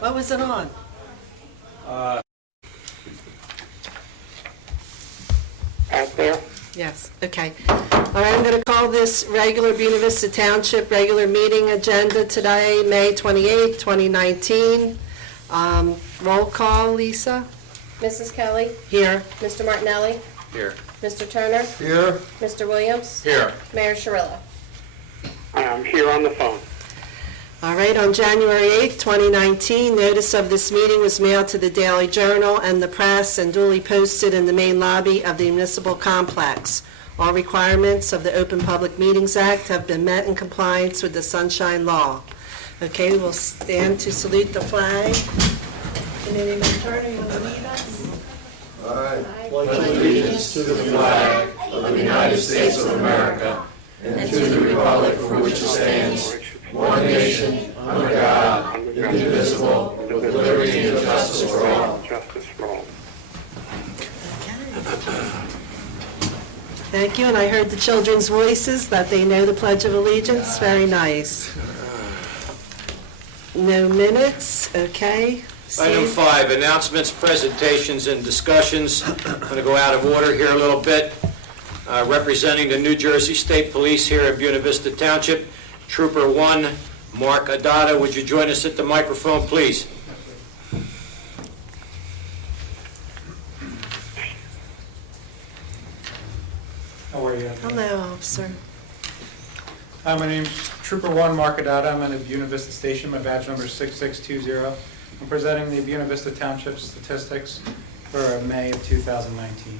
What was it on? Out there? Yes, okay. All right, I'm going to call this regular Buena Vista Township regular meeting agenda today, May 28th, 2019. Roll call, Lisa? Mrs. Kelly, Here. Mr. Martinelli, Here. Mr. Turner, Here. Mr. Williams, Here. Mayor Sharilla. I'm here on the phone. All right, on January 8th, 2019, notice of this meeting was mailed to the Daily Journal and the press and duly posted in the main lobby of the municipal complex. All requirements of the Open Public Meetings Act have been met in compliance with the Sunshine Law. Okay, we'll stand to salute the flag. Committee Member Turner, you want to lead us? I pledge allegiance to the flag of the United States of America and to the republic for which it stands, one nation, under God, indivisible, with liberty and justice for all. Thank you, and I heard the children's voices that they know the Pledge of Allegiance. Very nice. No minutes, okay. Item Steve? 5, announcements, presentations, and discussions. I'm going to go out of order here a little bit. Representing the New Jersey State Police here at Buena Vista Township, Trooper 1, Mark Adada. Would you join us at the microphone, please? How are you? Hello, officer. Hi, my name's Trooper 1, Mark Adada. I'm at the Buena Vista Station. My badge number is 6620. I'm presenting the Buena Vista Township statistics for May of 2019.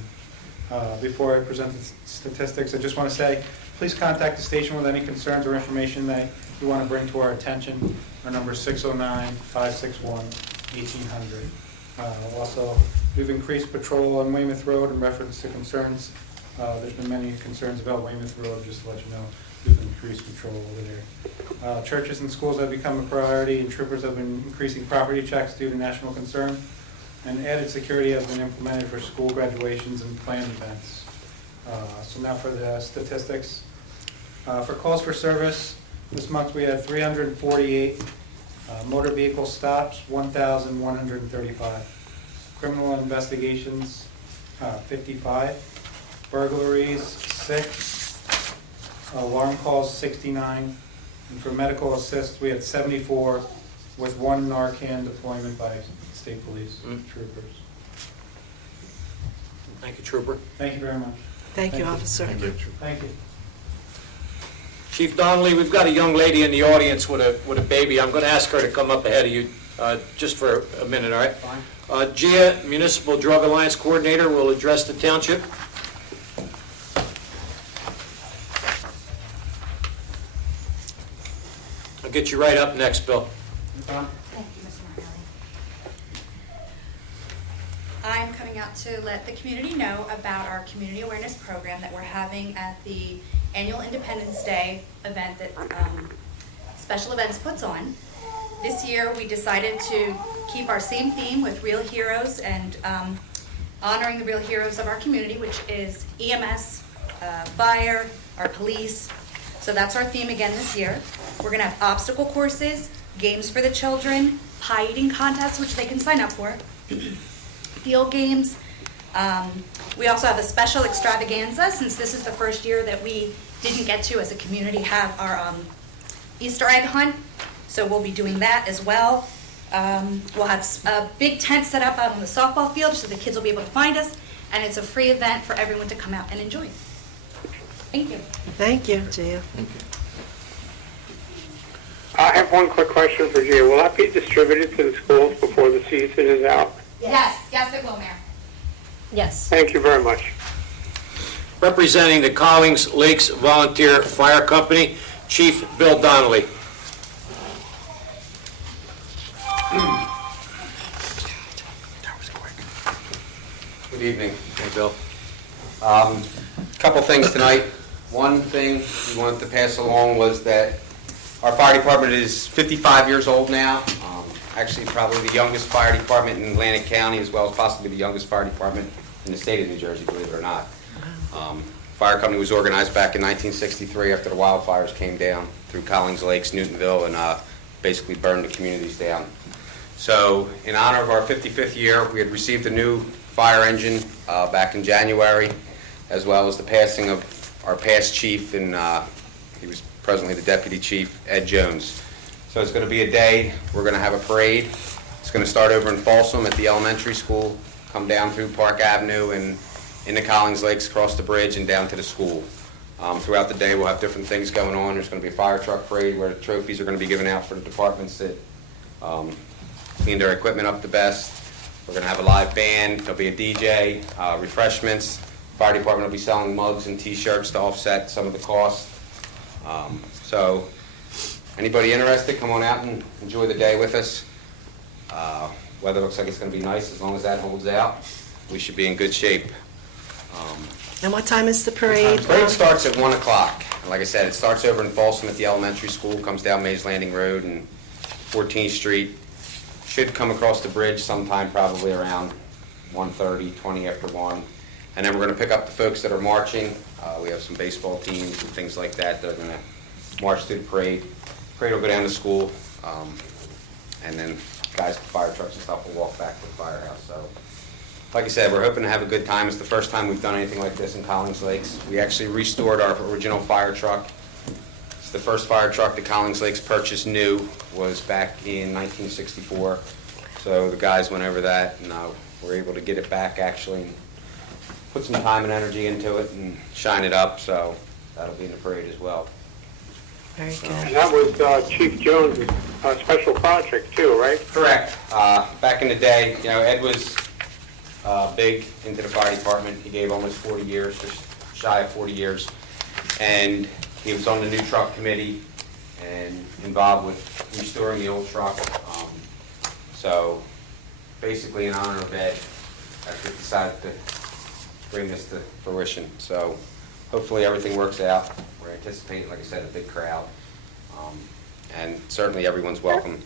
Before I present the statistics, I just want to say, please contact the station with any concerns or information that you want to bring to our attention. Our number is 609-561-1800. Also, we've increased patrol on Weymouth Road in reference to concerns. There's been many concerns about Weymouth Road, just to let you know. We've increased patrol over there. Churches and schools have become a priority, and troopers have been increasing property checks due to national concern. And added security has been implemented for school graduations and planned events. So now for the statistics. For calls for service, this month we had 348 motor vehicle stops, 1,135. Criminal investigations, 55. Burglaries, 6. Alarm calls, 69. And for medical assist, we had 74 with 1 Narcan deployment by state police troopers. Thank you, Trooper. Thank you very much. Thank you, officer. Thank you. Chief Donnelly, we've got a young lady in the audience with a baby. I'm going to ask her to come up ahead of you just for a minute, all right? Fine. Gia, Municipal Drug Alliance Coordinator, will address the township. I'll get you right up next, Bill. Fine. Thank you, Mr. Martinelli. I'm coming out to let the community know about our community awareness program that we're having at the annual Independence Day event that Special Events puts on. This year we decided to keep our same theme with real heroes and honoring the real heroes of our community, which is EMS, fire, our police. So that's our theme again this year. We're going to have obstacle courses, games for the children, pie eating contests, which they can sign up for, field games. We also have a special extravaganza, since this is the first year that we didn't get to, as a community, have our Easter egg hunt. So we'll be doing that as well. We'll have a big tent set up out on the softball field so the kids will be able to find us, and it's a free event for everyone to come out and enjoy. Thank you. Thank you, Gia. I have one quick question for you. Will that be distributed to the schools before the season is out? Yes, yes it will, Mayor. Yes. Thank you very much. Representing the Collings Lakes Volunteer Fire Company, Chief Bill Donnelly. Good evening. Hey, Bill. Couple things tonight. One thing we wanted to pass along was that our fire department is 55 years old now. Actually, probably the youngest fire department in Atlantic County, as well as possibly the youngest fire department in the state of New Jersey, believe it or not. Fire company was organized back in 1963 after the wildfires came down through Collings Lakes, Newtonville, and basically burned the communities down. So in honor of our 55th year, we had received a new fire engine back in January, as well as the passing of our past chief, and he was presently the deputy chief, Ed Jones. So it's going to be a day, we're going to have a parade. It's going to start over in Folsom at the elementary school, come down through Park Avenue and into Collins Lakes, across the bridge, and down to the school. Throughout the day, we'll have different things going on. There's going to be a fire truck parade where the trophies are going to be given out for the departments that cleaned their equipment up the best. We're going to have a live band. There'll be a DJ, refreshments. Fire department will be selling mugs and T-shirts to offset some of the cost. So anybody interested, come on out and enjoy the day with us. Weather looks like it's going to be nice. As long as that holds out, we should be in good shape. And what time is the parade? The parade starts at 1 o'clock. Like I said, it starts over in Folsom at the elementary school, comes down Mays Landing Road and 14th Street. Should come across the bridge sometime probably around 1:30, 20 after 1. And then we're going to pick up the folks that are marching. We have some baseball teams and things like that that are going to march through the parade. Parade will go down to school, and then guys with fire trucks and stuff will walk back to the firehouse. So, like I said, we're hoping to have a good time. It's the first time we've done anything like this in Collins Lakes. We actually restored our original fire truck. It's the first fire truck that Collins Lakes purchased new, was back in 1964. So the guys went over that, and were able to get it back actually, and put some time and energy into it and shine it up. So that'll be in the parade as well. Very good. And that was Chief Jones' special project too, right? Correct. Back in the day, Ed was big into the fire department. He gave almost 40 years, just shy of 40 years. And he was on the new truck committee and involved with restoring the old truck. So basically in honor of Ed, we decided to bring this to fruition. So hopefully everything works out. We're anticipating, like I said, a big crowd. And certainly everyone's welcome.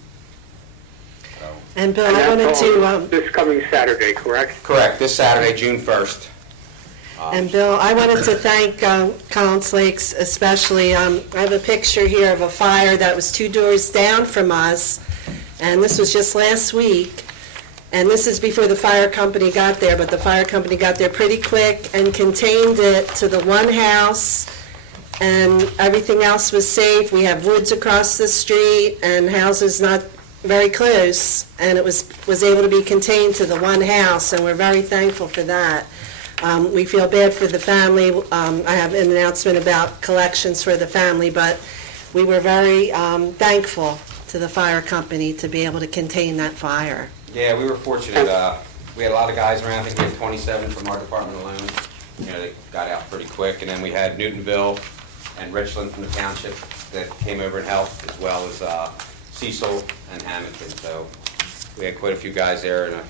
So. And Bill, And I wanted that's to... on this coming Saturday, correct? Correct, this Saturday, June 1st. And Bill, I wanted to thank Collins Lakes especially. I have a picture here of a fire that was 2 doors down from us, and this was just last week. And this is before the fire company got there, but the fire company got there pretty quick and contained it to the one house, and everything else was safe. We have woods across the street and houses not very close, and it was able to be contained to the one house, and we're very thankful for that. We feel bad for the family. I have an announcement about collections for the family, but we were very thankful to the fire company to be able to contain that fire. Yeah, we were fortunate. We had a lot of guys around. I think we had 27 from our department alone. They got out pretty quick. And then we had Newtonville and Richland from the Township that came over and helped, as well as Cecil and Hamilton. So we had quite a few guys there in a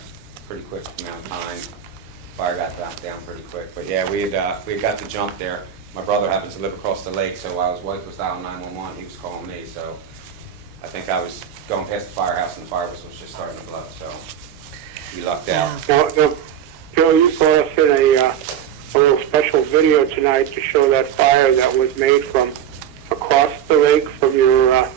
pretty quick amount of time. Fire got down pretty quick. But yeah, we had got the jump there. My brother happens to live across the lake, so while his wife was dialing 911, he was calling me. So I think I was going past the firehouse and the fire was just starting to blow. So we lucked out. Now, Bill, you brought us in a little special video tonight to show that fire that was made from across the lake from your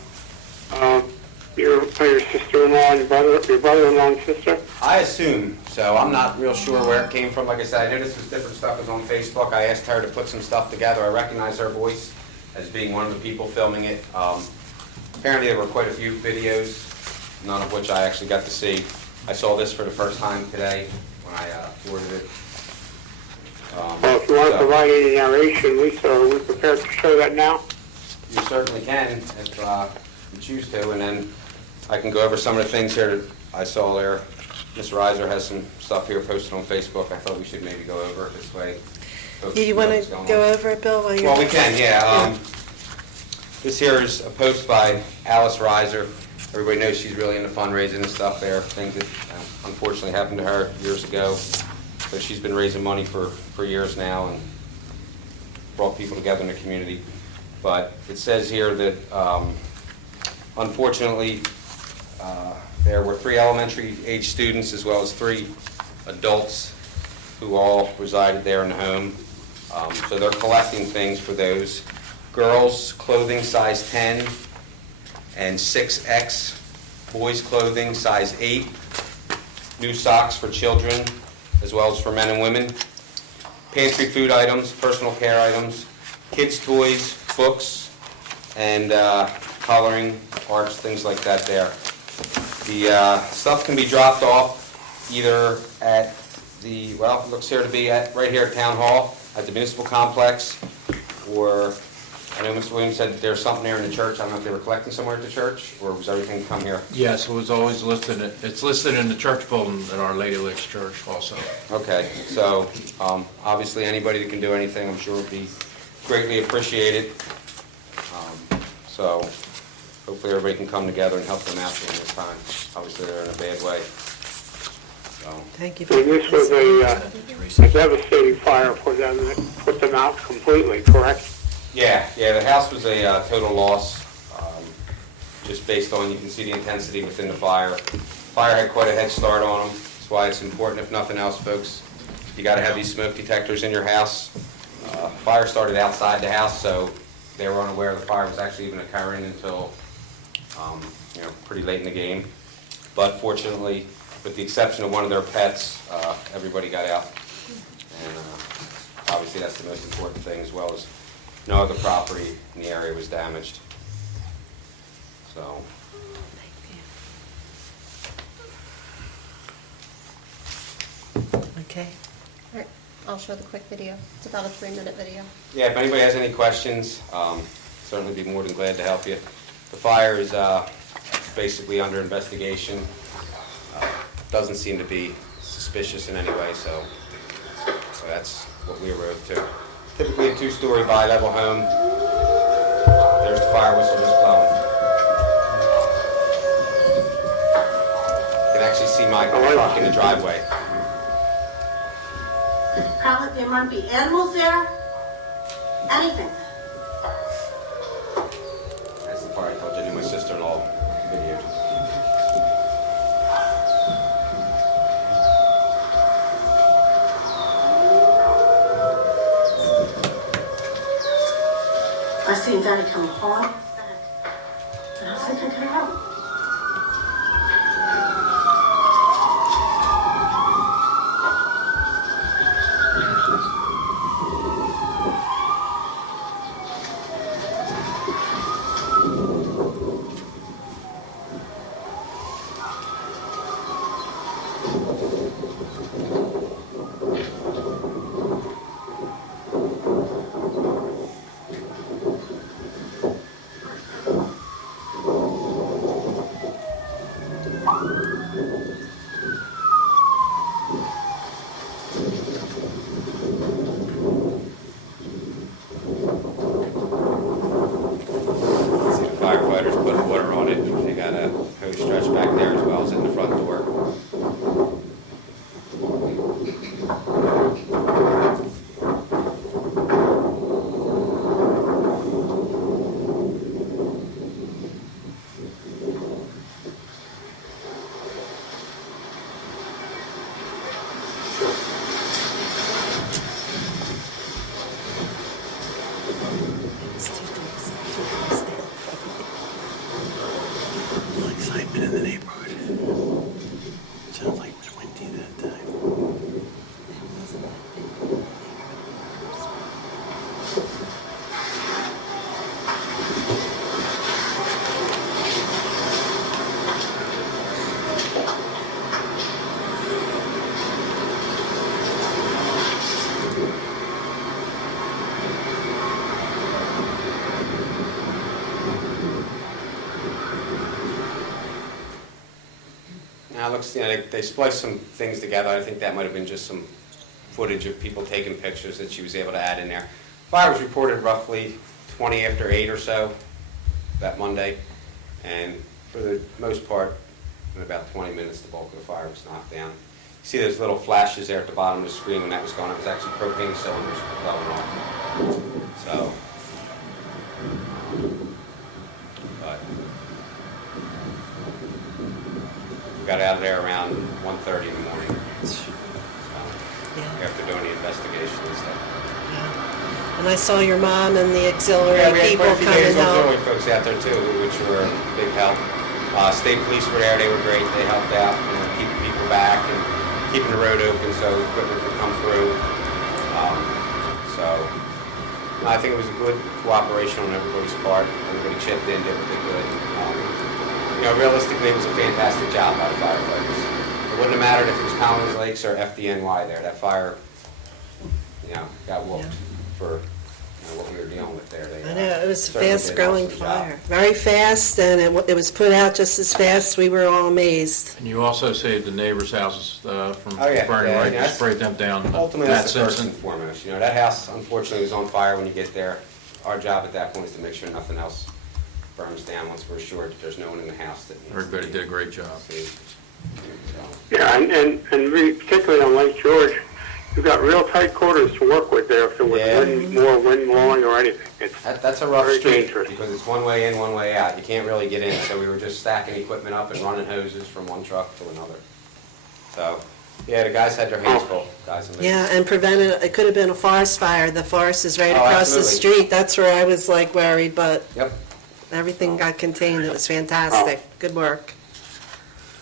sister-in-law and your brother-in-law and sister. I assume so. I'm not real sure where it came from. Like I said, I noticed this different stuff was on Facebook. I asked her to put some stuff together. I recognize her voice as being one of the people filming it. Apparently there were quite a few videos, none of which I actually got to see. I saw this for the first time today when I ordered it. Well, if you want to provide any narration, Lisa, are we prepared to show that now? You certainly can if you choose to, and then I can go over some of the things here that I saw there. Ms. Reiser has some stuff here posted on Facebook. I thought we should maybe go over it this way. Do you want to go over it, Bill, while you're... Well, we can, yeah. This here is a post by Alice Reiser. Everybody knows she's really into fundraising and stuff there, things that unfortunately happened to her years ago. So she's been raising money for years now and brought people together in the community. But it says here that unfortunately there were 3 elementary age students as well as 3 adults who all resided there in the home. So they're collecting things for those. Girls, clothing size 10 and 6X boys' clothing, size 8, new socks for children, as well as for men and women, pantry food items, personal care items, kids' toys, books, and coloring, arts, things like that there. The stuff can be dropped off either at the, well, it looks here to be right here at Town Hall, at the Municipal Complex, or I know Mr. Williams said that there's something there in the church. I don't know if they were collecting somewhere at the church, or was everything come here? Yes, it was always listed, it's listed in the church building at Our Lady Lakes Church also. Okay, so obviously anybody that can do anything, I'm sure would be greatly appreciated. So hopefully everybody can come together and help them out during this time. Obviously they're in a bad way. So, Thank you. And this was a devastating fire for them that put them out completely, correct? yeah, the house was a total loss, just based on, you can see the intensity within the fire. Fire had quite a head start on them. That's why it's important, if nothing else, folks, you got to have these smoke detectors in your house. Fire started outside the house, so they were unaware the fire was actually even occurring until, pretty late in the game. But fortunately, with the exception of one of their pets, everybody got out. And obviously that's the most important thing, as well as no other property in the area was damaged. So. Okay. All right, I'll show the quick video. It's about a 3-minute video. Yeah, if anybody has any questions, certainly be more than glad to help you. The fire is basically under investigation. Doesn't seem to be suspicious in any way, so that's what we arose to. Typically a 2-story bi-level home. There's the fire whistle just blowing. You can actually see my truck in the driveway. Probably there might be animals there, anything. That's the part I told you, my sister-in-law videoed. I seen Daddy come home. And I was like, I gotta go. Firefighters put water on it. They got a hose stretched back there as well as in the front door. Excitement in the neighborhood. Sounds like it was windy that time. Now it looks, they spliced some things together. I think that might have been just some footage of people taking pictures that she was able to add in there. Fire was reported roughly 20 after 8 or so that Monday, and for the most part, in about 20 minutes, the bulk of the fire was knocked down. You see those little flashes there at the bottom of the screen when that was going. It was actually propane cylinders blowing off. So, but we got out of there around 1:30 in the morning. Yeah. After doing the investigation and stuff. And I saw your mom and the auxiliary Yeah, we had people quite a few come and ladies help. auxiliary folks out there too, which were a big help. State police were there, they were great, they helped out, keeping people back and keeping the road open so equipment could come through. I think it was a good cooperation on everybody's part. Everybody chipped in, did what they could. Realistically, it was a fantastic job by the firefighters. It wouldn't have mattered if it was Collins Lakes or FDNY there. That fire, got whooped for what we were dealing with there. I know, it was a certainly did an fast-growing awesome job. fire. Very fast, and it was put out just as fast. We were all amazed. And you also saved the neighbors' houses from Oh, yeah, burning, yeah, right? yeah. You sprayed them down. Ultimately, Matt that's the first and Simpson. foremost. That house unfortunately was on fire when you get there. Our job at that point is to make sure nothing else burns down once we're assured that there's no one in the house that needs to Everybody be did a great job. saved. Yeah, and really, particularly on Lake George, you've got real tight quarters to work with there if there was Yeah. wind blowing or anything. It's That's a rough very street dangerous. because it's one way in, one way out. You can't really get in, so we were just stacking equipment up and running hoses from one truck to another. So, yeah, the guys had their hands full. Guys amazing. Yeah, and prevented, it could have been a forest fire. The forest is right Oh, across the absolutely. street. That's where I was worried, but Yep. everything got contained. It was fantastic. Good work.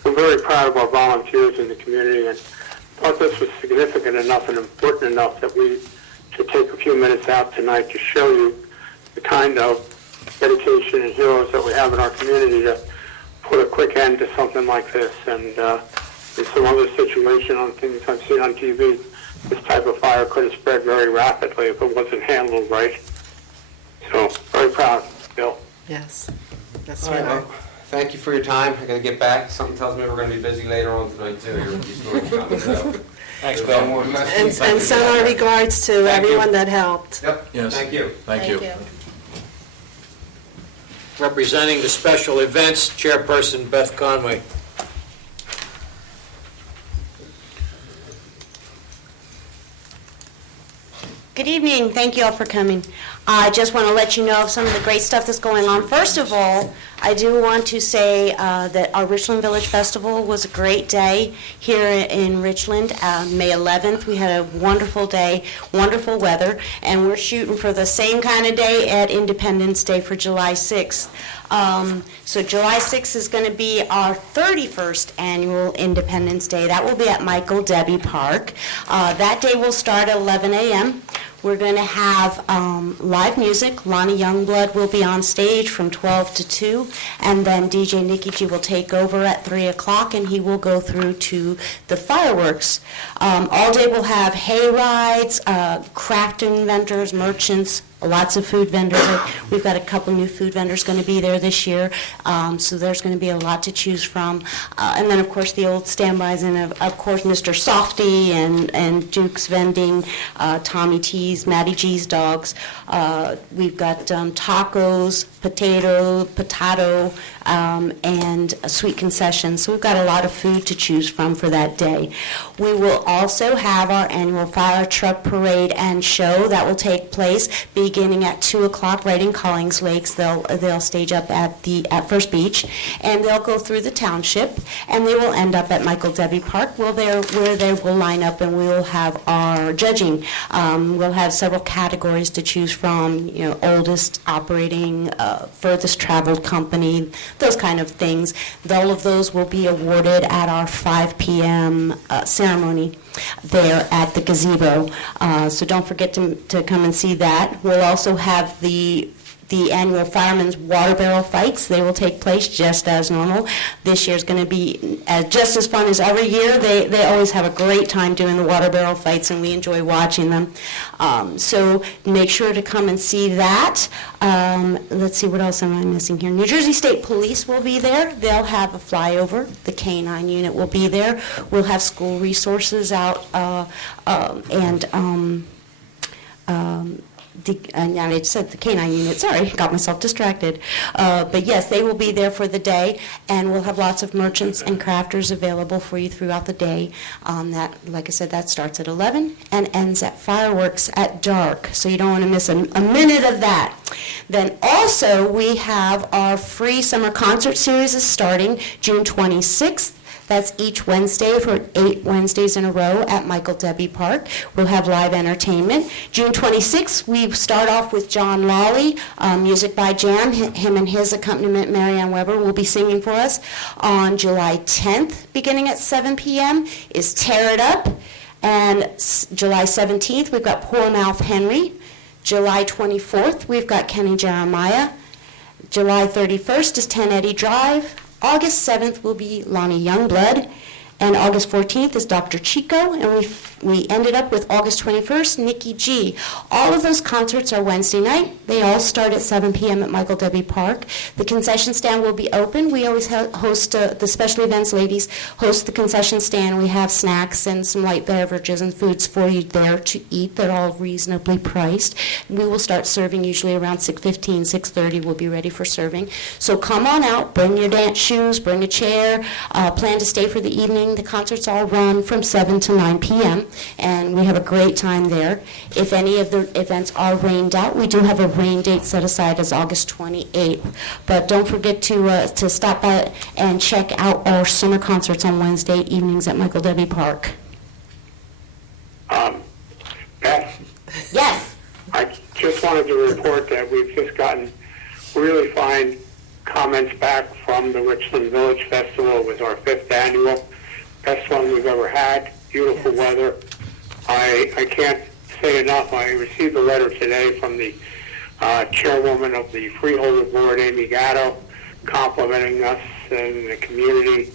We're very proud of our volunteers in the community and thought this was significant enough and important enough that we should take a few minutes out tonight to show you the kind of dedication and heroes that we have in our community to put a quick end to something like this. And in some other situation on things I've seen on TV, this type of fire could have spread very rapidly if it wasn't handled right. So, very proud, Bill. Yes, that's All right, right. well, thank you for your time. I gotta get back. Something tells me we're gonna be busy later on tonight too. Your story's coming, so. Thanks, Bill. More And questions? and send our regards to Thank you. everyone that helped. Yep, Yes. thank you. Thank you. Representing the special events, Chairperson Beth Conway. Good evening. Thank you all for coming. I just want to let you know of some of the great stuff that's going on. First of all, I do want to say that our Richland Village Festival was a great day here in Richland. May 11th, we had a wonderful day, wonderful weather, and we're shooting for the same kind of day at Independence Day for July 6th. So July 6th is going to be our 31st annual Independence Day. That will be at Michael Debbie Park. That day will start at 11 a.m. We're going to have live music. Lonnie Youngblood will be on stage from 12 to 2, and then DJ Nicky G will take over at 3 o'clock, and he will go through to the fireworks. All day we'll have hay rides, craft inventors, merchants, lots of food vendors. We've got a couple new food vendors going to be there this year, so there's going to be a lot to choose from. And then, of course, the old standbys, and of course, Mr. Softy and Duke's Vending, Tommy T's, Matty G's Dogs. We've got tacos, potato, and sweet concessions. So we've got a lot of food to choose from for that day. We will also have our annual fire truck parade and show that will take place beginning at 2 o'clock right in Collins Lakes. They'll stage up at First Beach, and they'll go through the township, and they will end up at Michael Debbie Park where they will line up, and we will have our judging. We'll have several categories to choose from, oldest operating, furthest traveled company, those kind of things. All of those will be awarded at our 5 p.m. Ceremony there at the gazebo. So don't forget to come and see that. We'll also have the annual Firemen's Water Barrel Fights. They will take place just as normal. This year's going to be just as fun as every year. They always have a great time doing the water barrel fights, and we enjoy watching them. So make sure to come and see that. Let's see, what else am I missing here? New Jersey State Police will be there. They'll have a flyover. The K-9 unit will be there. We'll have school resources out I said the K-9 unit, sorry, got myself distracted. But yes, they will be there for the day, and we'll have lots of merchants and crafters available for you throughout the day. That, like I said, that starts at 11 and ends at fireworks at dark, so you don't want to miss a minute of that. Then also, we have our free summer concert series is starting June 26th. That's each Wednesday for 8 Wednesdays in a row at Michael Debbie Park. We'll have live entertainment. June 26th, we start off with John Lawley, music by Jam. Him and his accompaniment, Marianne Weber, will be singing for us. On July 10th, beginning at 7 p.m., is Tear It Up. And July 17th, we've got Poor Mouth Henry. July 24th, we've got Kenny Jeremiah. July 31st is 10 Eddy Drive. August 7th will be Lonnie Youngblood, and August 14th is Dr. Chico, and we ended up with August 21st, Nikki G. All of those concerts are Wednesday night. They all start at 7 p.m. at Michael W. Park. The concession stand will be open. We always host, the special events ladies host the concession stand. We have snacks and some light beverages and foods for you there to eat. They're all reasonably priced. We will start serving usually around 6:15, 6:30. We'll be ready for serving. So come on out, bring your dance shoes, bring a chair, plan to stay for the evening. The concerts all run from 7 to 9 p.m., and we have a great time there. If any of the events are rained out, we do have a rain date set aside as August 28th. But don't forget to stop by and check out our summer concerts on Wednesday evenings at Michael W. Park. Beth, Yes. I just wanted to report that we've just gotten really fine comments back from the Richland Village Festival. It was our 5th annual. Best one we've ever had. Beautiful weather. I can't say enough. I received a letter today from the chairwoman of the Freeholder Board, Amy Gatto, complimenting us and the community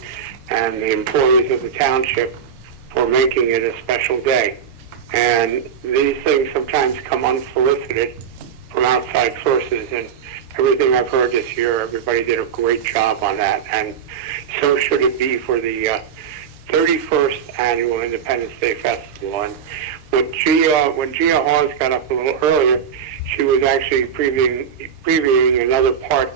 and the employees of the township for making it a special day. And these things sometimes come unsolicited from outside sources, and everything I've heard this year, everybody did a great job on that, and so should it be for the 31st Annual Independence Day Festival. And when Gia Hawes got up a little earlier, she was actually previewing another part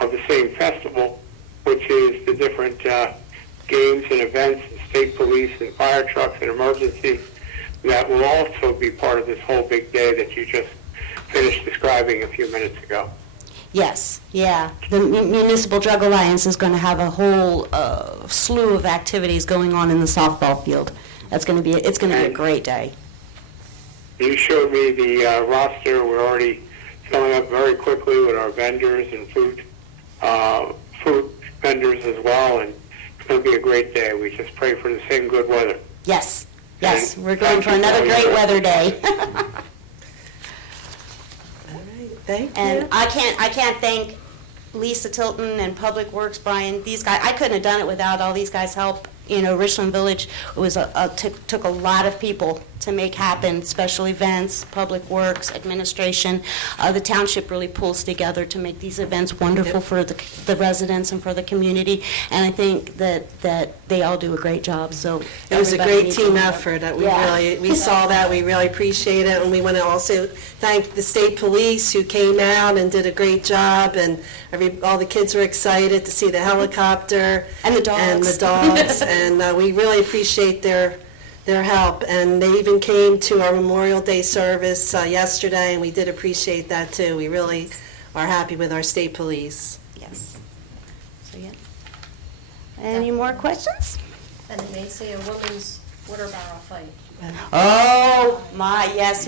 of the same festival, which is the different games and events, and state police and fire trucks and emergencies that will also be part of this whole big day that you just finished describing a few minutes ago. Yes, yeah. The Municipal Drug Alliance is going to have a whole slew of activities going on in the softball field. It's going to be a great day. You showed me the roster. We're already filling up very quickly with our vendors and food vendors as well, and it's going to be a great day. We just pray for the same good weather. Yes, yes. And We're going for another great weather day. Thank you. And I can't thank Lisa Tilton and Public Works, Brian, these guys. I couldn't have done it without all these guys' help. You know, Richland Village was took a lot of people to make happen, special events, Public Works, administration. The township really pulls together to make these events wonderful for the residents and for the community, and I think that they all do a great job. So It was a everybody great needs team to- effort that Yeah. we saw that, we really appreciate it, and we want to also thank the state police who came out and did a great job, and all the kids were excited to see the helicopter. And the dogs. And the dogs, and we really appreciate their help, and they even came to our Memorial Day service yesterday, and we did appreciate that too. We really are happy with our state police. Yes. So yeah. Any more questions? And it may say a woman's water barrel fight. Oh my, yes.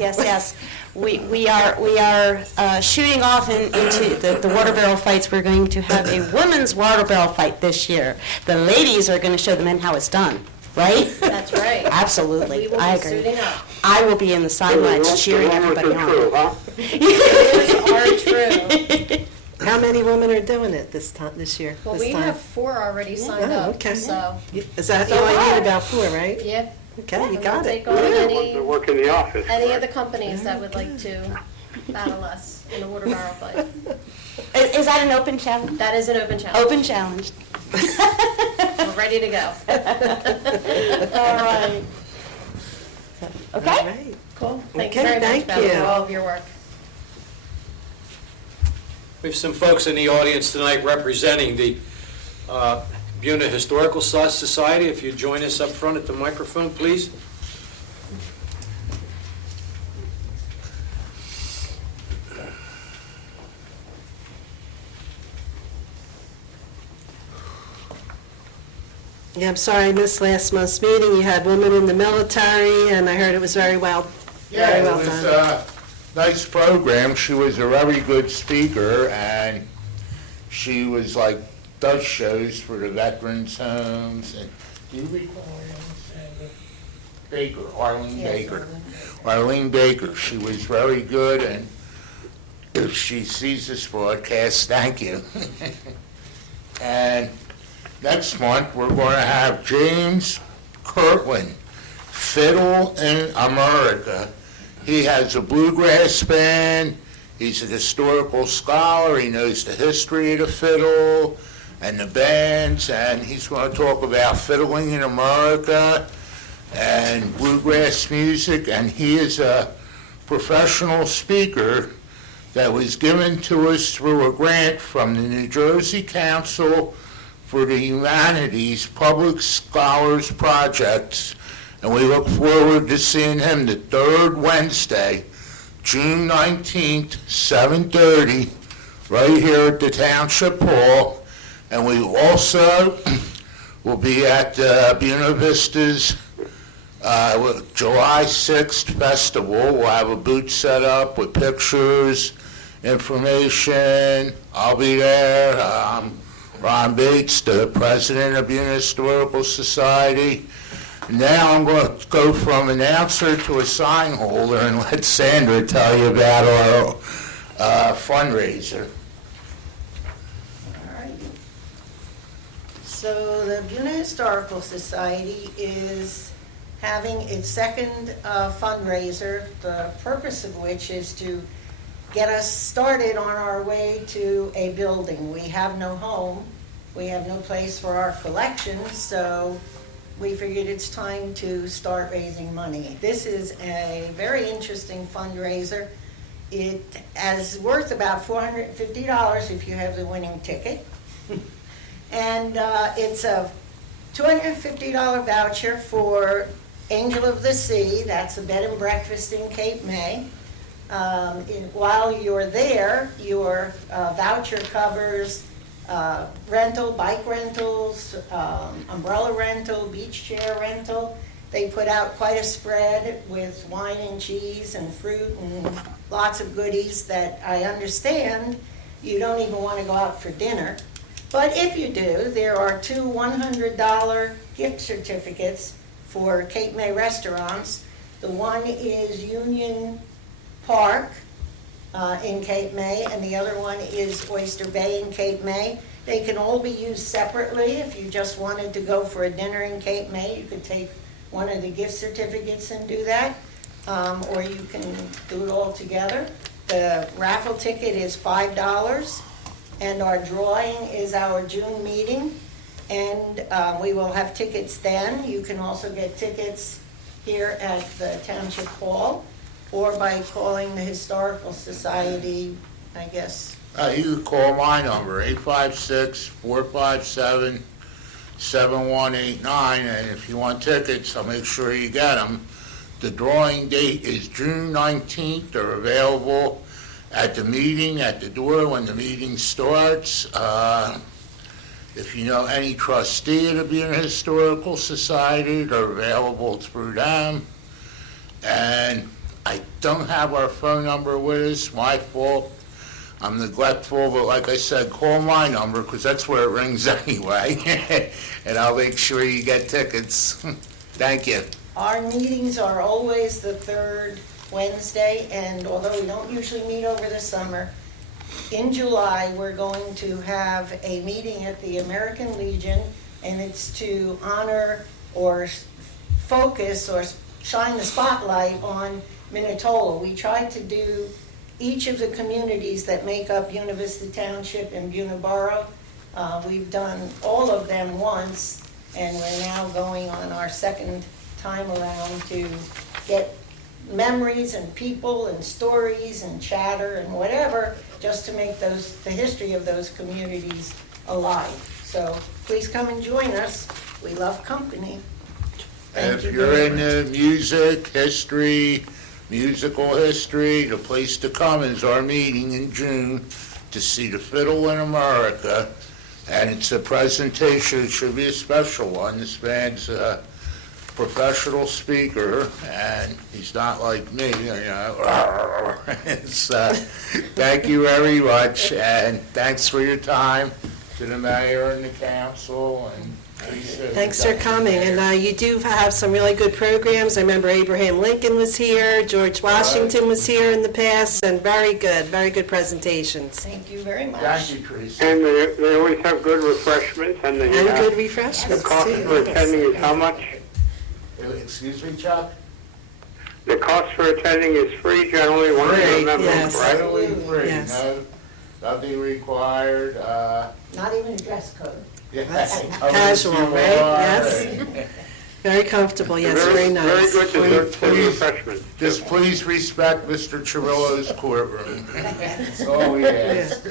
We are shooting off into the water barrel fights. We're going to have a women's water barrel fight this year. The ladies are going to show the men how it's done, right? That's right. Absolutely, We will I be agree. suiting up. I will be in the sidelines cheering everybody True, on. huh? Rumors are true. How many women are doing it this year? Well, this we time? have 4 already signed Oh, up, okay. so, Is that, you So only far. need about 4, right? yeah. Okay, you And got we'll it. take on They work in the office. any of the companies that would like to battle us in a water barrel fight. Is that an open challenge? That is an open challenge. Open challenge. We're ready to go. All right. All Okay. right. Cool. Thank you Okay, very much, thank Beth, you. for all of your work. We have some folks in the audience tonight representing the Buena Historical Society. If you join us up front at the microphone, please. Yeah, I'm sorry I missed last month's meeting. You had women in the military, and I heard it was very well Yeah, well it was done. a nice program. She was a very good speaker, and she was does shows for the veterans homes. And do you recall Sandra? Baker, Arlene Baker. Arlene Baker. She was very good, and if she sees this broadcast, thank you. And next month, we're going to have James Kirtland, Fiddle in America. He has a bluegrass band. He's a historical scholar. He knows the history of the fiddle and the bands, and he's going to talk about fiddling in America and bluegrass music. And he is a professional speaker that was given to us through a grant from the New Jersey Council for the Humanities Public Scholars Projects, and we look forward to seeing him the third Wednesday, June 19th, 7:30, right here at the Township Hall. And we also will be at Buena Vista's July 6th festival. We'll have a booth set up with pictures, information. I'll be there. Ron Bates, the president of Buena Historical Society. Now I'm going to go from announcer to a sign holder and let Sandra tell you about our fundraiser. All right. So the Buena Historical Society is having its second fundraiser, the purpose of which is to get us started on our way to a building. We have no home, we have no place for our collections, so we figured it's time to start raising money. This is a very interesting fundraiser. It is worth about $450 if you have the winning ticket. And it's a $250 voucher for Angel of the Sea, that's a bed and breakfast in Cape May. While you're there, your voucher covers rental, bike rentals, umbrella rental, beach chair rental. They put out quite a spread with wine and cheese and fruit and lots of goodies that I understand you don't even want to go out for dinner. But if you do, there are two $100 gift certificates for Cape May restaurants. The one is Union Park in Cape May, and the other one is Oyster Bay in Cape May. They can all be used separately. If you just wanted to go for a dinner in Cape May, you could take one of the gift certificates and do that, or you can do it all together. The raffle ticket is $5, and our drawing is our June meeting, and we will have tickets then. You can also get tickets here at the Township Hall, or by calling the Historical Society, I guess. You can call my number, 856-457-7189, and if you want tickets, I'll make sure you get them. The drawing date is June 19th. They're available at the meeting, at the door when the meeting starts. If you know any trustee of the Buena Historical Society, they're available through them. And I don't have our phone number with us, my fault. I'm neglectful, but like I said, call my number, because that's where it rings anyway, and I'll make sure you get tickets. Thank you. Our meetings are always the third Wednesday, and although we don't usually meet over the summer, in July, we're going to have a meeting at the American Legion, and it's to honor or focus or shine the spotlight on Minatola. We tried to do each of the communities that make up Buena Vista Township and Buena Borough. We've done all of them once, and we're now going on our second time around to get memories and people and stories and chatter and whatever, just to make the history of those communities alive. So please come and join us. We love company. And Thank if you you're very into music, history, musical history, the place to come is our meeting in June to see the Fiddle in America. And it's a presentation, it should be a special one. This man's a professional speaker, and he's not like me, you know. Thank you very much, and thanks for your time to the mayor and the council, and Thanks for coming, and you do have some really good programs. I remember Abraham Lincoln was here, George Washington was here in the past, and very good presentations. Thank you very much. Thank you, Teresa. And they always have good refreshments, and And good refreshments, the cost too. for attending is how much? Excuse me, Chuck? The cost for attending is free generally, one of Free, your members, yes. right? Totally free, Yes. nothing required, Not even a dress code. That's yeah, casual, you right? are, Yes. and Very comfortable, yes, very nice. Very good dessert and refreshments. Just please respect Mr. Chirillo's courtroom. That's all we ask.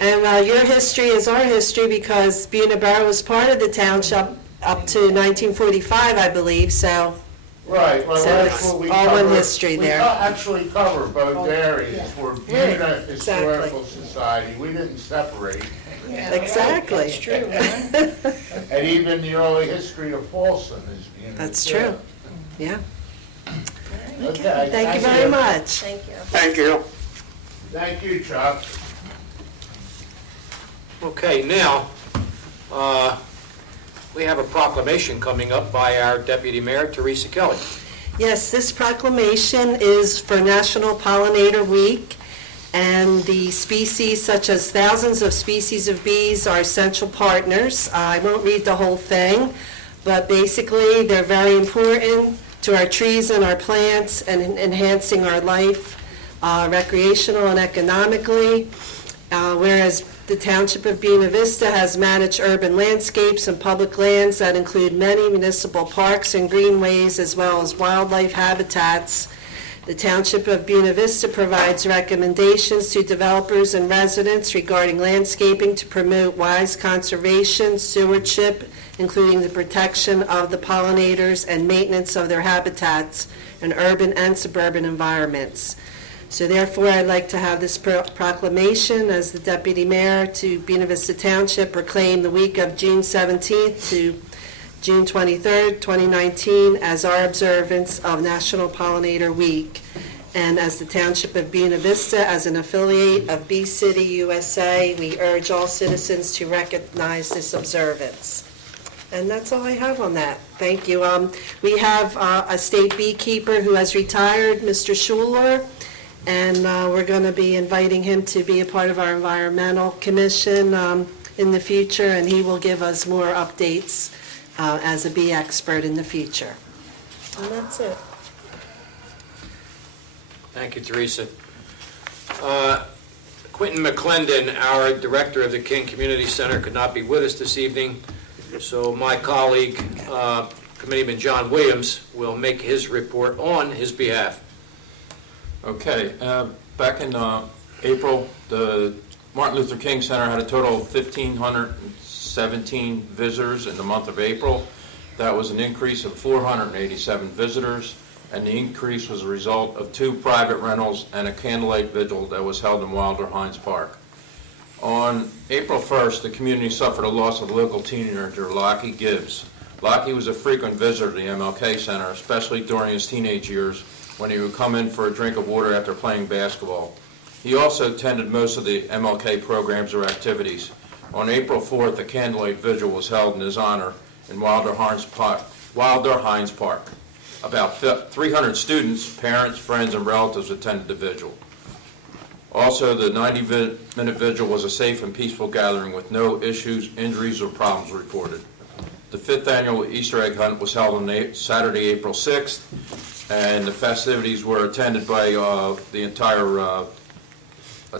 And your history is our history because Buena Borough was part of the township up to 1945, I believe, so Right, well, So that's it's what we all cover. one history there. We actually cover both areas. We're Buena exactly. Historical Society. We didn't separate. Yeah, Exactly. That's true, huh? And even the early history of Folsom is Buena. That's too. true. Yeah. Okay. Thank you very much. Thank you. Thank you. Thank you, Chuck. Okay, now, we have a proclamation coming up by our Deputy Mayor, Teresa Kelly. Yes, this proclamation is for National Pollinator Week, and the species, such as thousands of species of bees, are essential partners. I won't read the whole thing, but basically, they're very important to our trees and our plants and enhancing our life, recreational and economically, whereas the Township of Buena Vista has managed urban landscapes and public lands that include many municipal parks and greenways, as well as wildlife habitats. The Township of Buena Vista provides recommendations to developers and residents regarding landscaping to promote wise conservation, stewardship, including the protection of the pollinators and maintenance of their habitats in urban and suburban environments. So therefore, I'd like to have this proclamation as the Deputy Mayor to Buena Vista Township proclaim the week of June 17th to June 23rd, 2019, as our observance of National Pollinator Week. And as the Township of Buena Vista, as an affiliate of Bee City USA, we urge all citizens to recognize this observance. And that's all I have on that. Thank you. We have a state beekeeper who has retired, Mr. Schuler, and we're going to be inviting him to be a part of our environmental commission in the future, and he will give us more updates as a bee expert in the future. And that's it. Thank you, Teresa. Quentin McClendon, our Director of the King Community Center, could not be with us this evening, so my colleague, Committeeman John Williams, will make his report on his behalf. Okay, back in April, the Martin Luther King Center had a total of 1,517 visitors in the month of April. That was an increase of 487 visitors, and the increase was a result of 2 private rentals and a candlelight vigil that was held in Wilder Hines Park. On April 1st, the community suffered a loss of local teenager, Lockie Gibbs. Lockie was a frequent visitor to the MLK Center, especially during his teenage years, when he would come in for a drink of water after playing basketball. He also attended most of the MLK programs or activities. On April 4th, a candlelight vigil was held in his honor in Wilder Hines Park. About 300 students, parents, friends, and relatives attended the vigil. Also, the 90-minute vigil was a safe and peaceful gathering with no issues, injuries, or problems reported. The 5th annual Easter egg hunt was held on Saturday, April 6th, and the festivities were attended by the entire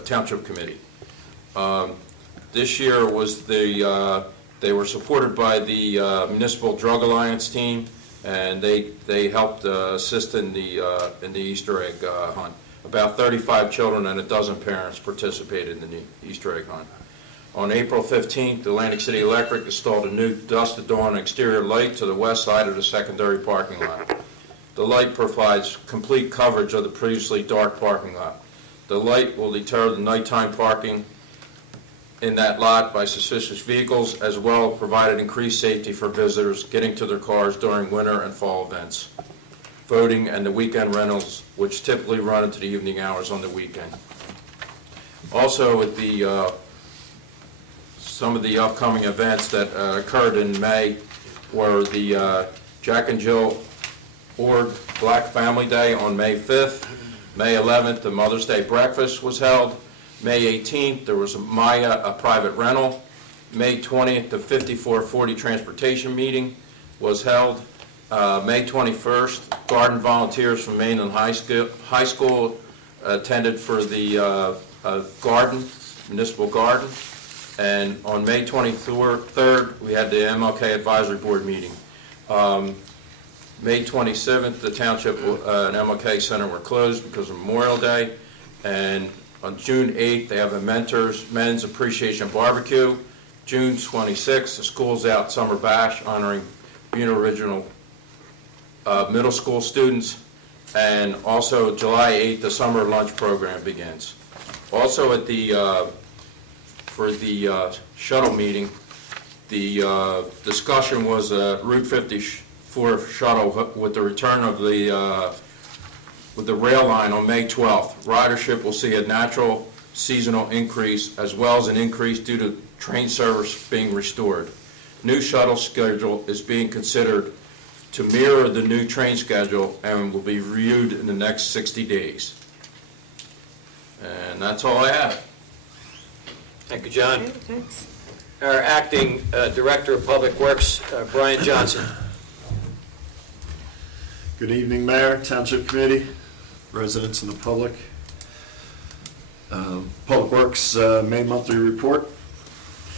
Township Committee. This year was they were supported by the Municipal Drug Alliance team, and they helped assist in the Easter egg hunt. About 35 children and a dozen parents participated in the Easter egg hunt. On April 15th, Atlantic City Electric installed a new dusk to dawn exterior light to the west side of the secondary parking lot. The light provides complete coverage of the previously dark parking lot. The light will deter the nighttime parking in that lot by suspicious vehicles, as well provided increased safety for visitors getting to their cars during winter and fall events, voting, and the weekend rentals, which typically run into the evening hours on the weekend. Also, with the some of the upcoming events that occurred in May were the Jack and Jill Ord Black Family Day on May 5th. May 11th, the Mother's Day breakfast was held. May 18th, there was a private rental. May 20th, the 5440 transportation meeting was held. May 21st, garden volunteers from Mainland High School attended for the municipal garden. And on May 23rd, we had the MLK Advisory Board meeting. May 27th, the Township and MLK Center were closed because of Memorial Day. And on June 8th, they have a Men's Appreciation Barbecue. June 26th, the School's Out Summer Bash honoring Buena Original middle school students. And also July 8th, the summer lunch program begins. Also at the for the shuttle meeting, the discussion was Route 54 shuttle with the return of with the rail line on May 12th. Ridership will see a natural seasonal increase as well as an increase due to train service being restored. New shuttle schedule is being considered to mirror the new train schedule and will be reviewed in the next 60 days. And that's all I have. Thank you, John. Our acting Director of Public Works, Brian Johnson. Good evening, Mayor, Township Committee, residents and the public. Public Works May monthly report.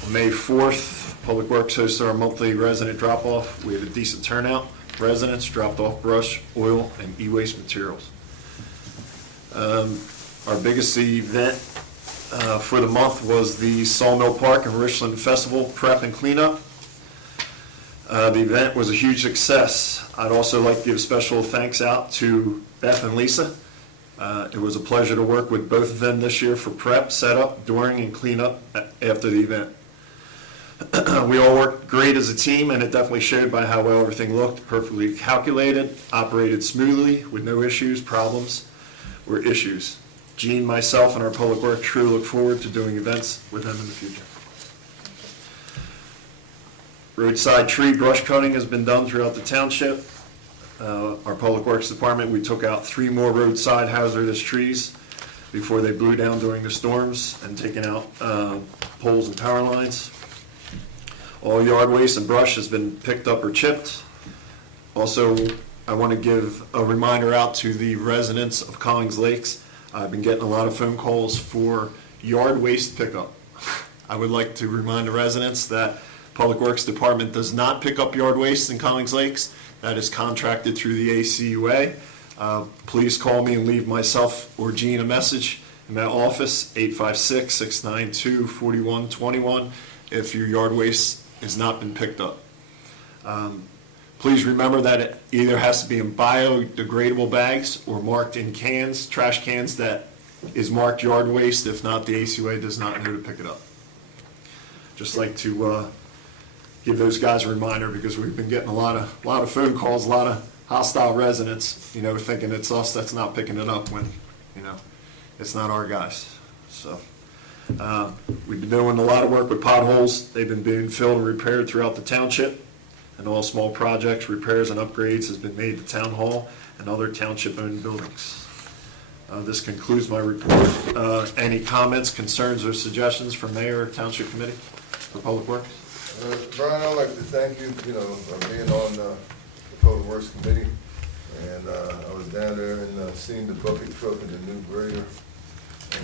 On May 4th, Public Works hosted our monthly resident drop-off. We had a decent turnout. Residents dropped off brush, oil, and e-waste materials. Our biggest event for the month was the Sawmill Park and Richland Festival Prep and Cleanup. The event was a huge success. I'd also like to give special thanks out to Beth and Lisa. It was a pleasure to work with both of them this year for prep, setup, during, and cleanup after the event. We all worked great as a team, and it definitely showed by how well everything looked, perfectly calculated, operated smoothly with no issues, problems, or issues. Gene, myself, and our public works crew look forward to doing events with them in the future. Roadside tree brush cutting has been done throughout the township. Our public works department, we took out 3 more roadside hazardous trees before they blew down during the storms and taken out poles and power lines. All yard waste and brush has been picked up or chipped. Also, I want to give a reminder out to the residents of Collins Lakes. I've been getting a lot of phone calls for yard waste pickup. I would like to remind the residents that Public Works Department does not pick up yard waste in Collins Lakes. That is contracted through the ACUA. Please call me and leave myself or Gene a message in my office, 856-692-4121, if your yard waste has not been picked up. Please remember that it either has to be in biodegradable bags or marked in cans, trash cans that is marked yard waste. If not, the ACUA does not know to pick it up. Just like to give those guys a reminder because we've been getting a lot of phone calls, a lot of hostile residents, thinking it's us that's not picking it up when, it's not our guys. So we've been doing a lot of work with potholes. They've been being filled and repaired throughout the township. And all small projects, repairs, and upgrades has been made to Town Hall and other township-owned buildings. This concludes my report. Any comments, concerns, or suggestions from Mayor or Township Committee for Public Works? Brian, I'd like to thank you, for being on the Public Works Committee. And I was down there and seeing the bucket truck and the new grader.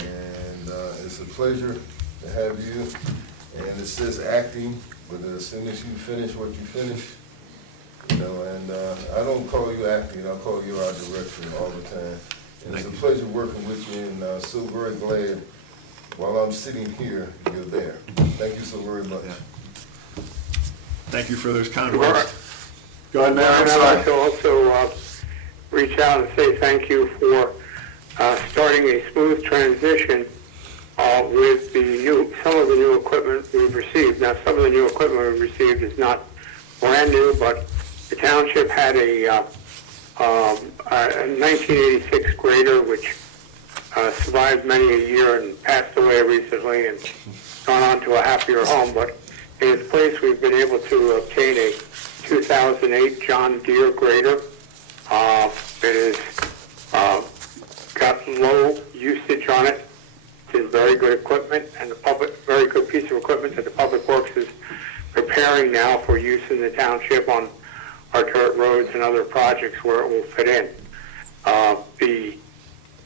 And it's a pleasure to have you. And it says acting, but as soon as you finish what you finish, and I don't call you acting, I call you our director all the time. And it's a pleasure working with you, and so very glad while I'm sitting here, you're there. Thank you so very much. Yeah. Thank you for those kind words. Go ahead, Mayor. And I'd like to also reach out and say thank you for starting a smooth transition with some of the new equipment we've received. Now, some of the new equipment we've received is not brand new, but the township had a 1986 grader which survived many a year and passed away recently and gone on to a happier home. But in its place, we've been able to obtain a 2008 John Deere grader. It is got low usage on it. It's very good equipment and very good piece of equipment that the Public Works is preparing now for use in the township on our dirt roads and other projects where it will fit in.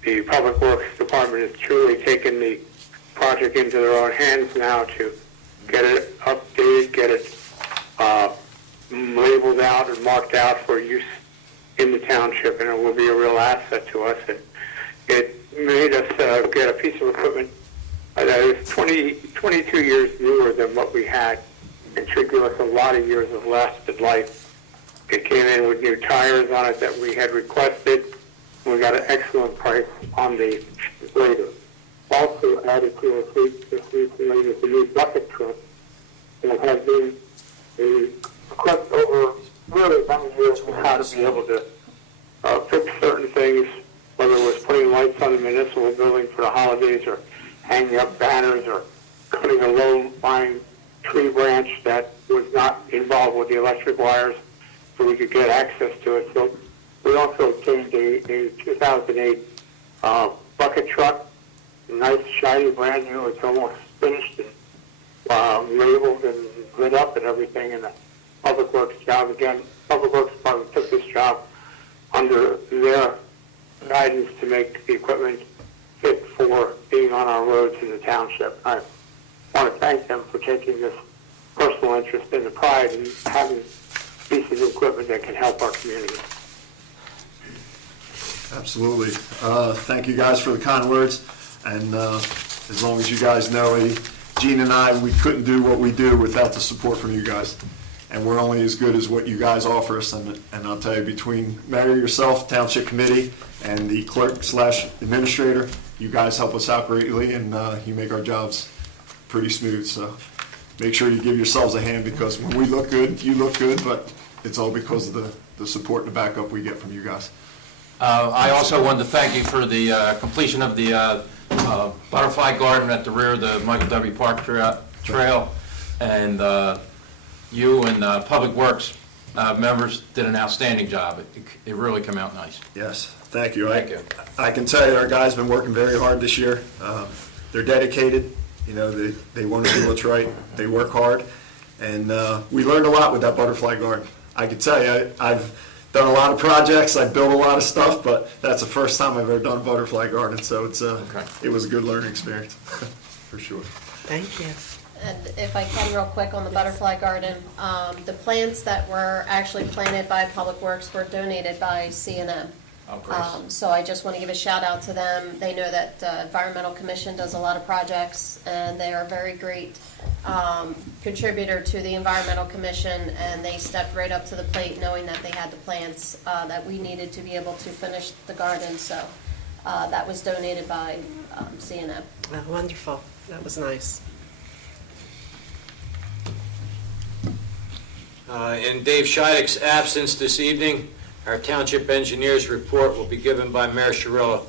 The Public Works Department has truly taken the project into their own hands now to get it updated, get it labeled out and marked out for use in the township, and it will be a real asset to us. And it made us get a piece of equipment that is 22 years newer than what we had, and should give us a lot of years of lasted life. It came in with new tires on it that we had requested. We got an excellent price on the grader. Also added to our fleet this recently is the new bucket truck that has been equipped over really many years with how to be able to fix certain things, whether it was putting lights on the municipal building for the holidays or hanging up banners or cutting a low-lying tree branch that was not involved with the electric wires so we could get access to it. So we also obtained a 2008 bucket truck, nice, shiny, brand new. It's almost finished and labeled and lit up and everything. And the Public Works job, again, Public Works Department took this job under their guidance to make the equipment fit for being on our roads in the township. I want to thank them for taking this personal interest in the pride and having pieces of equipment that can help our community. Absolutely. Thank you guys for the kind words. And as long as you guys know, Gene and I, we couldn't do what we do without the support from you guys. And we're only as good as what you guys offer us. And I'll tell you, between Mayor, yourself, Township Committee, and the clerk/administrator, you guys help us out greatly, and you make our jobs pretty smooth. So make sure you give yourselves a hand, because when we look good, you look good, but it's all because of the support and the backup we get from you guys. I also wanted to thank you for the completion of the butterfly garden at the rear of the Michael W. Park Trail. And you and Public Works members did an outstanding job. It really came out nice. Yes, thank you. Thank you. I can tell you, our guys have been working very hard this year. They're dedicated. You know, they want to do what's right. They work hard. And we learned a lot with that butterfly garden. I can tell you, I've done a lot of projects. I've built a lot of stuff, but that's the first time I've ever done a butterfly garden. So it's it was a good learning experience, for sure. Thank you. And if I can, real quick on the butterfly garden, the plants that were actually planted by Public Works were donated by C&M. Oh, great. So I just want to give a shout out to them. They know that Environmental Commission does a lot of projects, and they are a very great contributor to the Environmental Commission, and they stepped right up to the plate knowing that they had the plants that we needed to be able to finish the garden. So that was donated by C&M. Oh, wonderful. That was nice. In Dave Scheidek's absence this evening, our Township Engineers report will be given by Mayor Chirillo.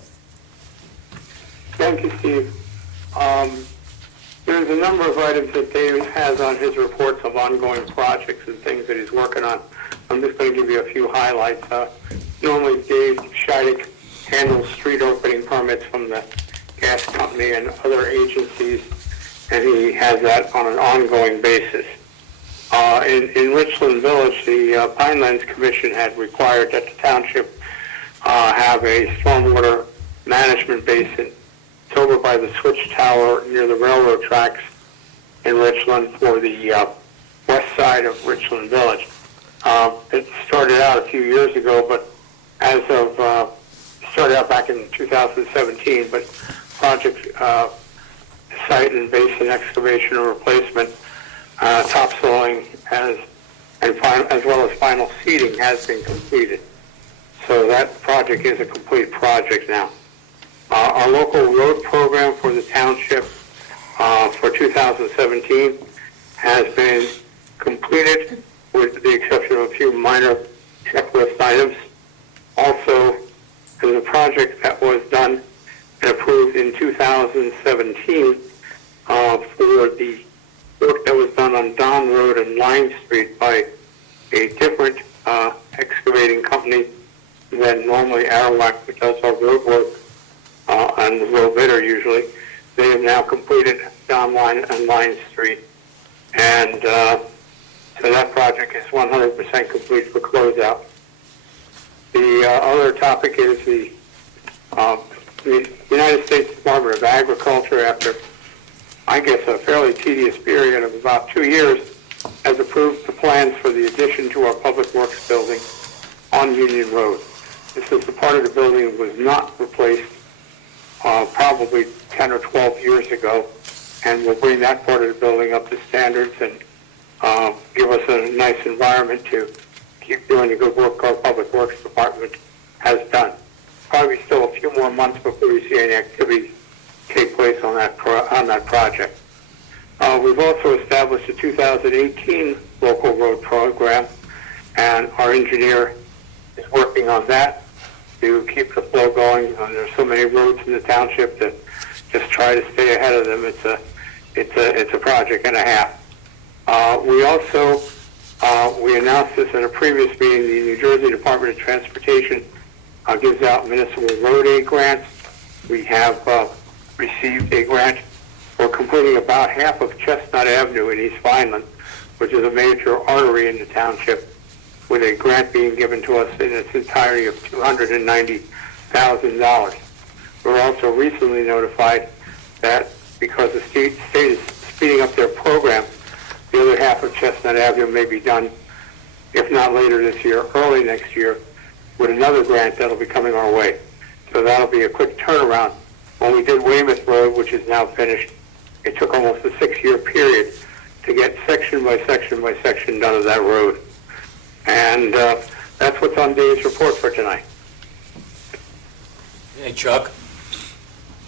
Thank you, Steve. There's a number of items that Dave has on his reports of ongoing projects and things that he's working on. I'm just going to give you a few highlights. Normally, Dave Scheidek handles street opening permits from the gas company and other agencies, and he has that on an ongoing basis. In Richland Village, the Pinelands Commission had required that the township have a stormwater management basin. It's over by the switch tower near the railroad tracks in Richland for the west side of Richland Village. It started out a few years ago, but as of started out back in 2017, but project site and basin excavation and replacement, topsoiling as well as final seeding has been completed. So that project is a complete project now. Our local road program for the township for 2017 has been completed with the exception of a few minor checklist items. Also, there's a project that was done and approved in 2017 for the work that was done on Don Road and Line Street by a different excavating company than normally Arawak, which does our road work and the road bidder usually. They have now completed Don Line and Line Street, and so that project is 100% complete for closeout. The other topic is the United States Department of Agriculture, after, I guess, a fairly tedious period of about 2 years, has approved the plans for the addition to our Public Works building on Union Road. This is the part of the building that was not replaced probably 10 or 12 years ago, and we'll bring that part of the building up to standards and give us a nice environment to keep doing the good work our Public Works Department has done. Probably still a few more months before we see any activities take place on that project. We've also established a 2018 local road program, and our engineer is working on that to keep the flow going. There's so many roads in the township that just try to stay ahead of them. It's a project and a half. We also we announced this at a previous meeting. The New Jersey Department of Transportation gives out municipal road aid grants. We have received a grant for completing about half of Chestnut Avenue in East Vineland, which is a major artery in the township, with a grant being given to us in its entirety of $290,000. We were also recently notified that because the state is speeding up their program, the other half of Chestnut Avenue may be done, if not later this year, early next year, with another grant that'll be coming our way. So that'll be a quick turnaround. When we did Weymouth Road, which is now finished, it took almost a 6-year period to get section by section by section done of that road. And that's what's on Dave's report for tonight. Hey, Chuck.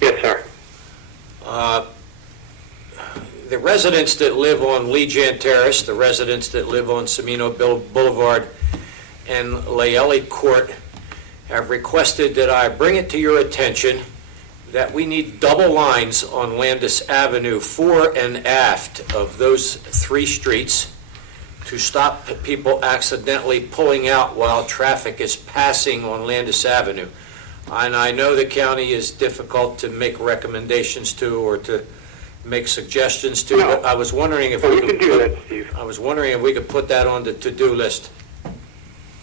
Yes, sir. The residents that live on Lee Jan Terrace, the residents that live on Semino Boulevard and Layelli Court have requested that I bring it to your attention that we need double lines on Landis Avenue, fore and aft of those 3 streets, to stop people accidentally pulling out while traffic is passing on Landis Avenue. And I know the county is difficult to make recommendations to or to make suggestions to, No. but I was wondering if we can do that, Steve. I was wondering if we could put that on the to-do list.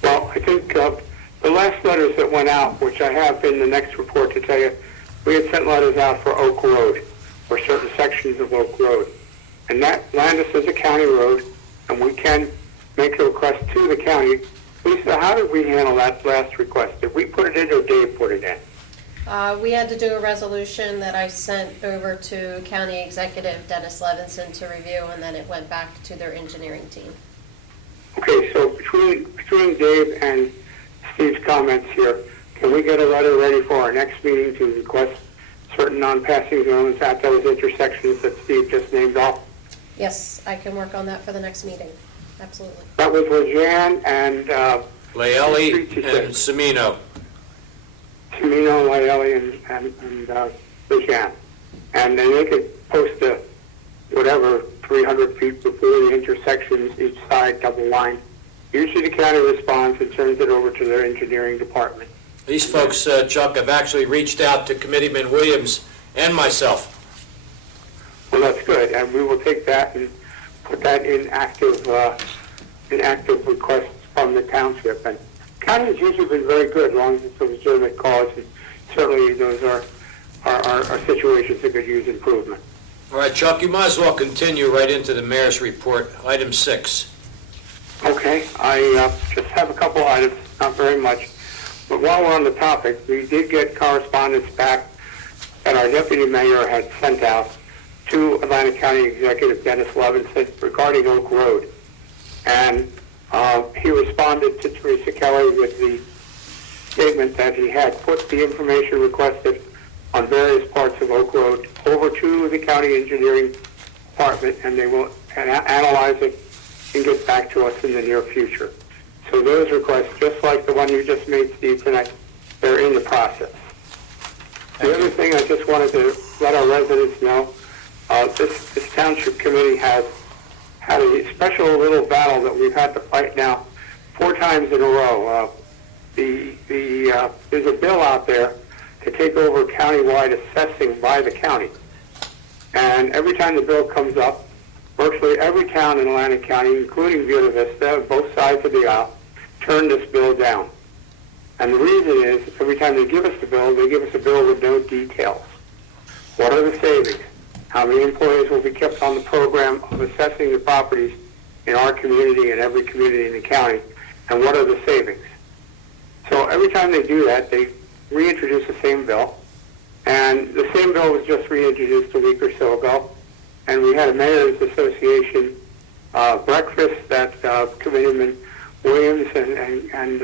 Well, I think the last letters that went out, which I have in the next report to tell you, we had sent letters out for Oak Road, or certain sections of Oak Road. And that Landis is a county road, and we can make a request to the county. Lisa, how did we handle that last request? Did we put it in or Dave put it in? We had to do a resolution that I sent over to County Executive Dennis Levinson to review, and then it went back to their engineering team. Okay, so between Dave and Steve's comments here, can we get a letter ready for our next meeting to request certain non-passing zones at those intersections that Steve just named off? Yes, I can work on that for the next meeting. Absolutely. That was with Jan and Layelli and Semino. Semino, Layelli, and Jan. And then they could post a, whatever, 300 feet before the intersections, each side, double line. Usually the county responds and turns it over to their engineering department. These folks, Chuck, have actually reached out to Committeeman Williams and myself. Well, that's good, and we will take that and put that in active requests from the township. And county has usually been very good, as long as it's a legitimate cause, and certainly those are situations that could use improvement. All right, Chuck, you might as well continue right into the mayor's report. Item 6. Okay, I just have a couple items, not very much. But while we're on the topic, we did get correspondence back that our deputy mayor had sent out to Atlantic County Executive Dennis Levinson regarding Oak Road. And he responded to Teresa Kelly with the statement that he had put the information requested on various parts of Oak Road over to the county engineering department, and they will analyze it and get back to us in the near future. So those requests, just like the one you just made, Steve, tonight, they're in the process. The other thing I just wanted to let our residents know, this township committee has had a special little battle that we've had to fight now 4 times in a row. There's a bill out there to take over countywide assessing by the county. And every time the bill comes up, virtually every town in Atlantic County, including Buena Vista, both sides of the aisle, turn this bill down. And the reason is, every time they give us the bill, they give us a bill with no details. What are the savings? How many employees will be kept on the program of assessing the properties in our community and every community in the county? And what are the savings? So every time they do that, they reintroduce the same bill. And the same bill was just reintroduced a week or so ago. And we had a Mayor's Association breakfast that Committeeman Williams and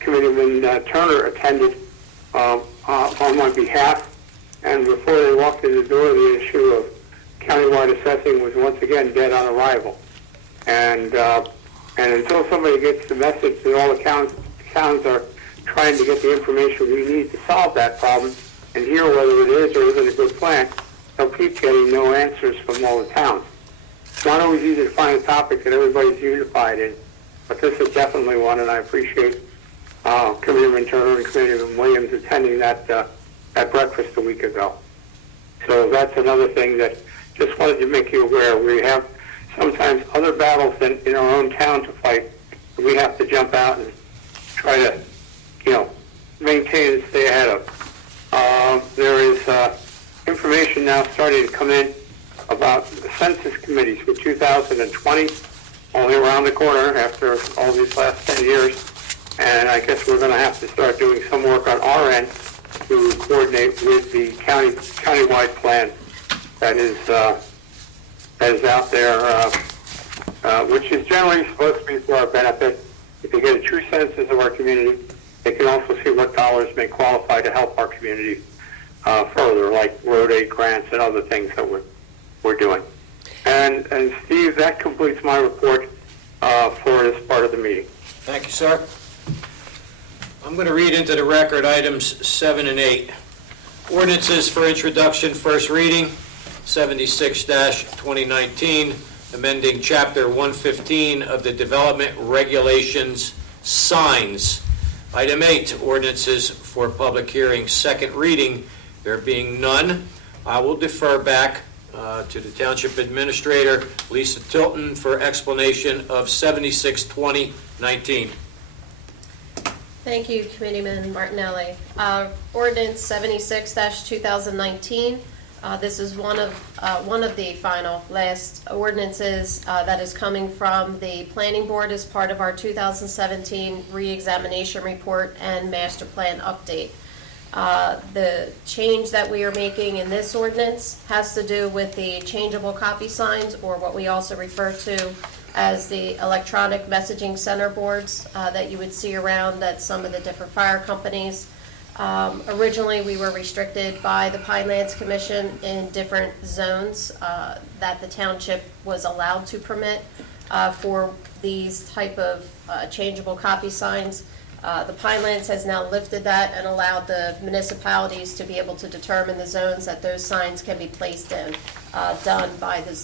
Committeeman Turner attended on my behalf. And before they walked in the door, the issue of countywide assessing was once again dead on arrival. And until somebody gets the message that all the towns are trying to get the information we need to solve that problem and hear whether it is or isn't a good plan, they'll keep getting no answers from all the towns. It's not always easy to find a topic that everybody's unified in, but this is definitely one, and I appreciate Committeeman Turner and Committeeman Williams attending that breakfast a week ago. So that's another thing that just wanted to make you aware. We have sometimes other battles in our own town to fight. We have to jump out and try to, maintain and stay ahead of. There is information now starting to come in about the census committees for 2020, only around the corner after all these last 10 years. And I guess we're going to have to start doing some work on our end to coordinate with the countywide plan that is out there, which is generally supposed to be for our benefit. If they get a true census of our community, they can also see what dollars may qualify to help our community further, like road aid grants and other things that we're doing. And Steve, that completes my report for this part of the meeting. Thank you, sir. I'm going to read into the record items 7 and 8. Ordinances for introduction, first reading, 76-2019, amending Chapter 115 of the Development Regulations, signs. Item 8, ordinances for public hearing, second reading. There being none, I will defer back to the Township Administrator, Lisa Tilton, for explanation of 76-2019. Thank you, Committeeman Martinelli. Ordinance 76-2019. This is one of the final last ordinances that is coming from the Planning Board as part of our 2017 re-examination report and master plan update. The change that we are making in this ordinance has to do with the changeable copy signs, or what we also refer to as the electronic messaging center boards that you would see around at some of the different fire companies. Originally, we were restricted by the Pinelands Commission in different zones that the township was allowed to permit for these type of changeable copy signs. The Pinelands has now lifted that and allowed the municipalities to be able to determine the zones that those signs can be placed in, done by the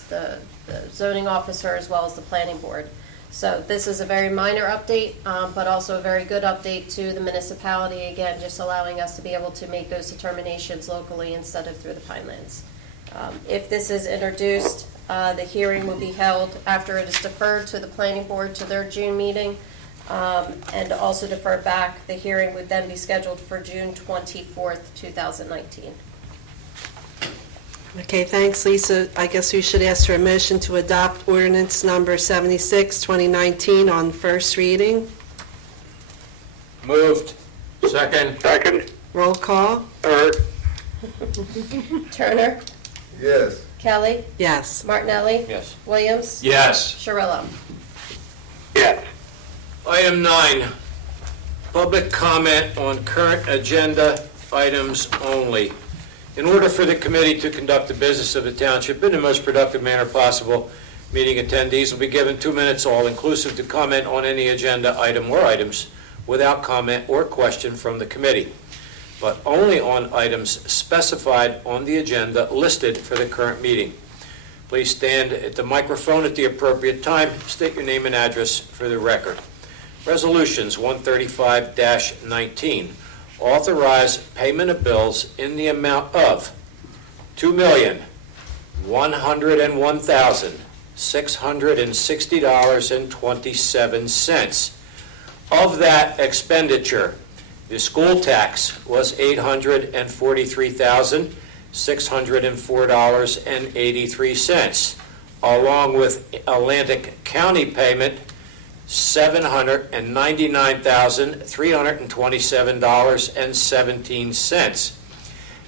zoning officer as well as the planning board. So this is a very minor update, but also a very good update to the municipality, again, just allowing us to be able to make those determinations locally instead of through the Pinelands. If this is introduced, the hearing will be held after it is deferred to the planning board to their June meeting, and also deferred back. The hearing would then be scheduled for June 24th, 2019. Okay, thanks, Lisa. I guess we should ask for a motion to adopt ordinance number 76-2019 on first reading. Moved. Second. Second. Roll call. Third. Turner, Yes. Kelly, Yes. Martinelli, Yes. Williams, Yes. Shirillo. Yes. Item 9, public comment on current agenda items only. In order for the committee to conduct the business of the township in the most productive manner possible, meeting attendees will be given 2 minutes all-inclusive to comment on any agenda item or items without comment or question from the committee, but only on items specified on the agenda listed for the current meeting. Please stand at the microphone at the appropriate time. State your name and address for the record. Resolutions 135-19. Authorize payment of bills in the amount of $2,101,660.27. Of that expenditure, the school tax was $843,604.83, along with Atlantic County payment, $799,327.17,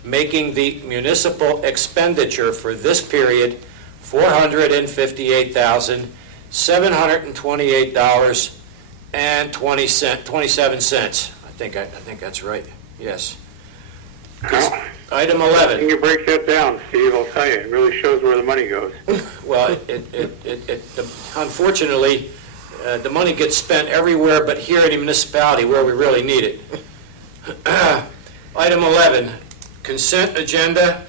making the municipal expenditure for this period $458,728.27. I think that's right. Yes. Well, Item can 11. you break that down, Steve? I'll tell you, it really shows where the money goes. Well, unfortunately, the money gets spent everywhere but here in the municipality where we really need it. Item 11, consent agenda.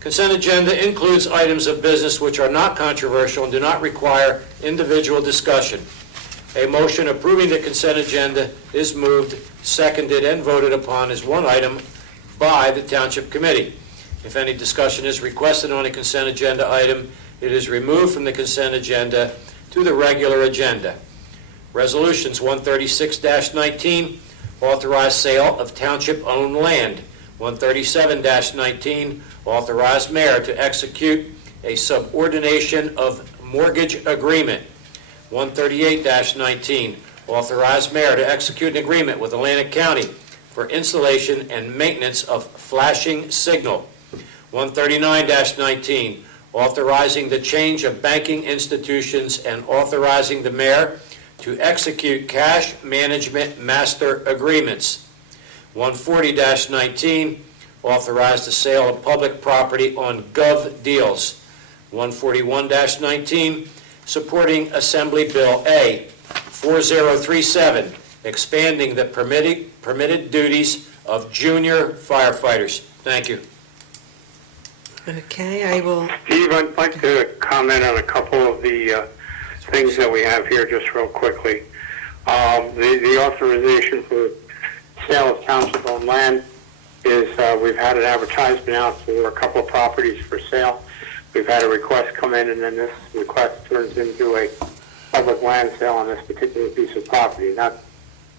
Consent agenda includes items of business which are not controversial and do not require individual discussion. A motion approving the consent agenda is moved, seconded, and voted upon as one item by the Township Committee. If any discussion is requested on a consent agenda item, it is removed from the consent agenda to the regular agenda. Resolutions 136-19, authorize sale of township-owned land. 137-19, authorize mayor to execute a subordination of mortgage agreement. 138-19, authorize mayor to execute an agreement with Atlantic County for installation and maintenance of flashing signal. 139-19, authorizing the change of banking institutions and authorizing the mayor to execute cash management master agreements. 140-19, authorize the sale of public property on gov deals. 141-19, supporting Assembly Bill A 4037, expanding the permitted duties of junior firefighters. Thank you. Okay, I will, Steve, I'd like to comment on a couple of the things that we have here just real quickly. The authorization for sale of township-owned land is, we've had an advertisement out for a couple of properties for sale. We've had a request come in, and then this request turns into a public land sale on this particular piece of property. So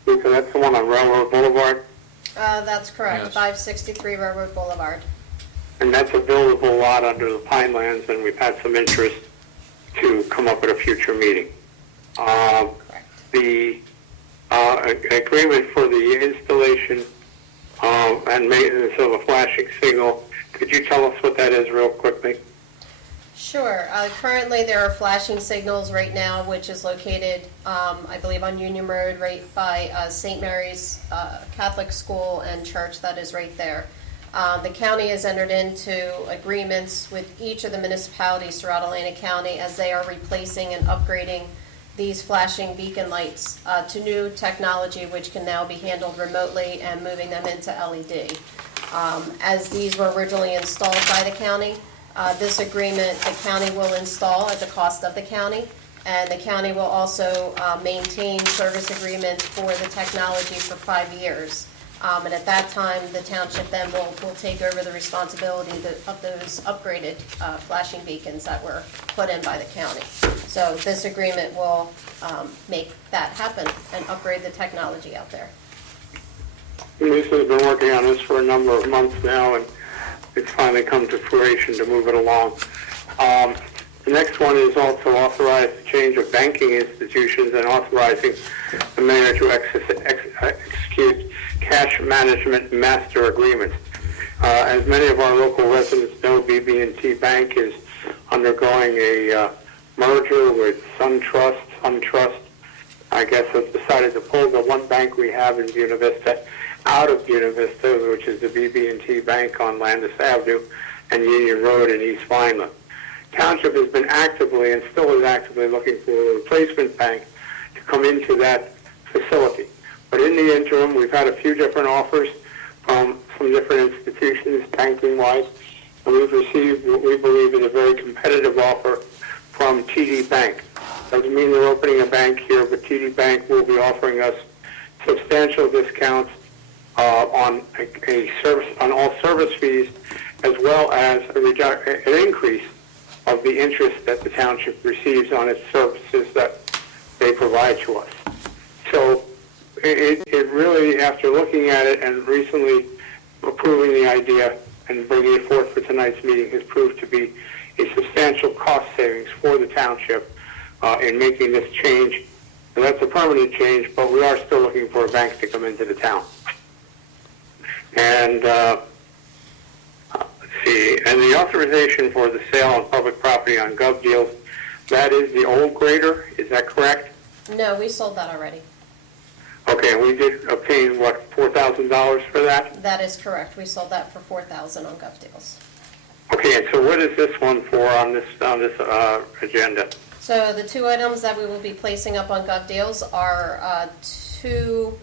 that's the one on Railroad Boulevard, That's correct, Yes. 563 Railroad Boulevard. and that's a buildable lot under the Pinelands, and we've had some interest to come up at a future meeting. Correct. The agreement for the installation and maintenance of a flashing signal, could you tell us what that is real quickly? Sure. Currently, there are flashing signals right now, which is located, I believe, on Union Road, right by St. Mary's Catholic School and Church. That is right there. The county has entered into agreements with each of the municipalities throughout Atlantic County as they are replacing and upgrading these flashing beacon lights to new technology, which can now be handled remotely, and moving them into LED. As these were originally installed by the county, this agreement, the county will install at the cost of the county, and the county will also maintain service agreements for the technology for 5 years. And at that time, the township then will take over the responsibility of those upgraded flashing beacons that were put in by the county. So this agreement will make that happen and upgrade the technology out there. Lisa's been working on this for a number of months now, and it's finally come to fruition to move it along. The next one is also authorize the change of banking institutions and authorizing the mayor to execute cash management master agreements. As many of our local residents know, BB&T Bank is undergoing a merger with SunTrust. SunTrust, I guess, has decided to pull the one bank we have in Buena Vista out of Buena Vista, which is the BB&T Bank on Landis Avenue and Union Road in East Vineland. Township has been actively and still is actively looking for a replacement bank to come into that facility. But in the interim, we've had a few different offers from some different institutions, banking-wise, and we've received what we believe is a very competitive offer from TD Bank. Doesn't mean they're opening a bank here, but TD Bank will be offering us substantial discounts on on all service fees, as well as an increase of the interest that the township receives on its services that they provide to us. So it really, after looking at it and recently approving the idea and bringing it forth for tonight's meeting, has proved to be a substantial cost savings for the township in making this change. And that's a permanent change, but we are still looking for a bank to come into the town. And let's see, and the authorization for the sale on public property on gov deals, that is the old grader, is that correct? No, we sold that already. Okay, and we did obtain, what, $4,000 for that? That is correct. We sold that for $4,000 on Gov Deals. Okay, and so what is this one for on this agenda? So the two items that we will be placing up on Gov Deals are two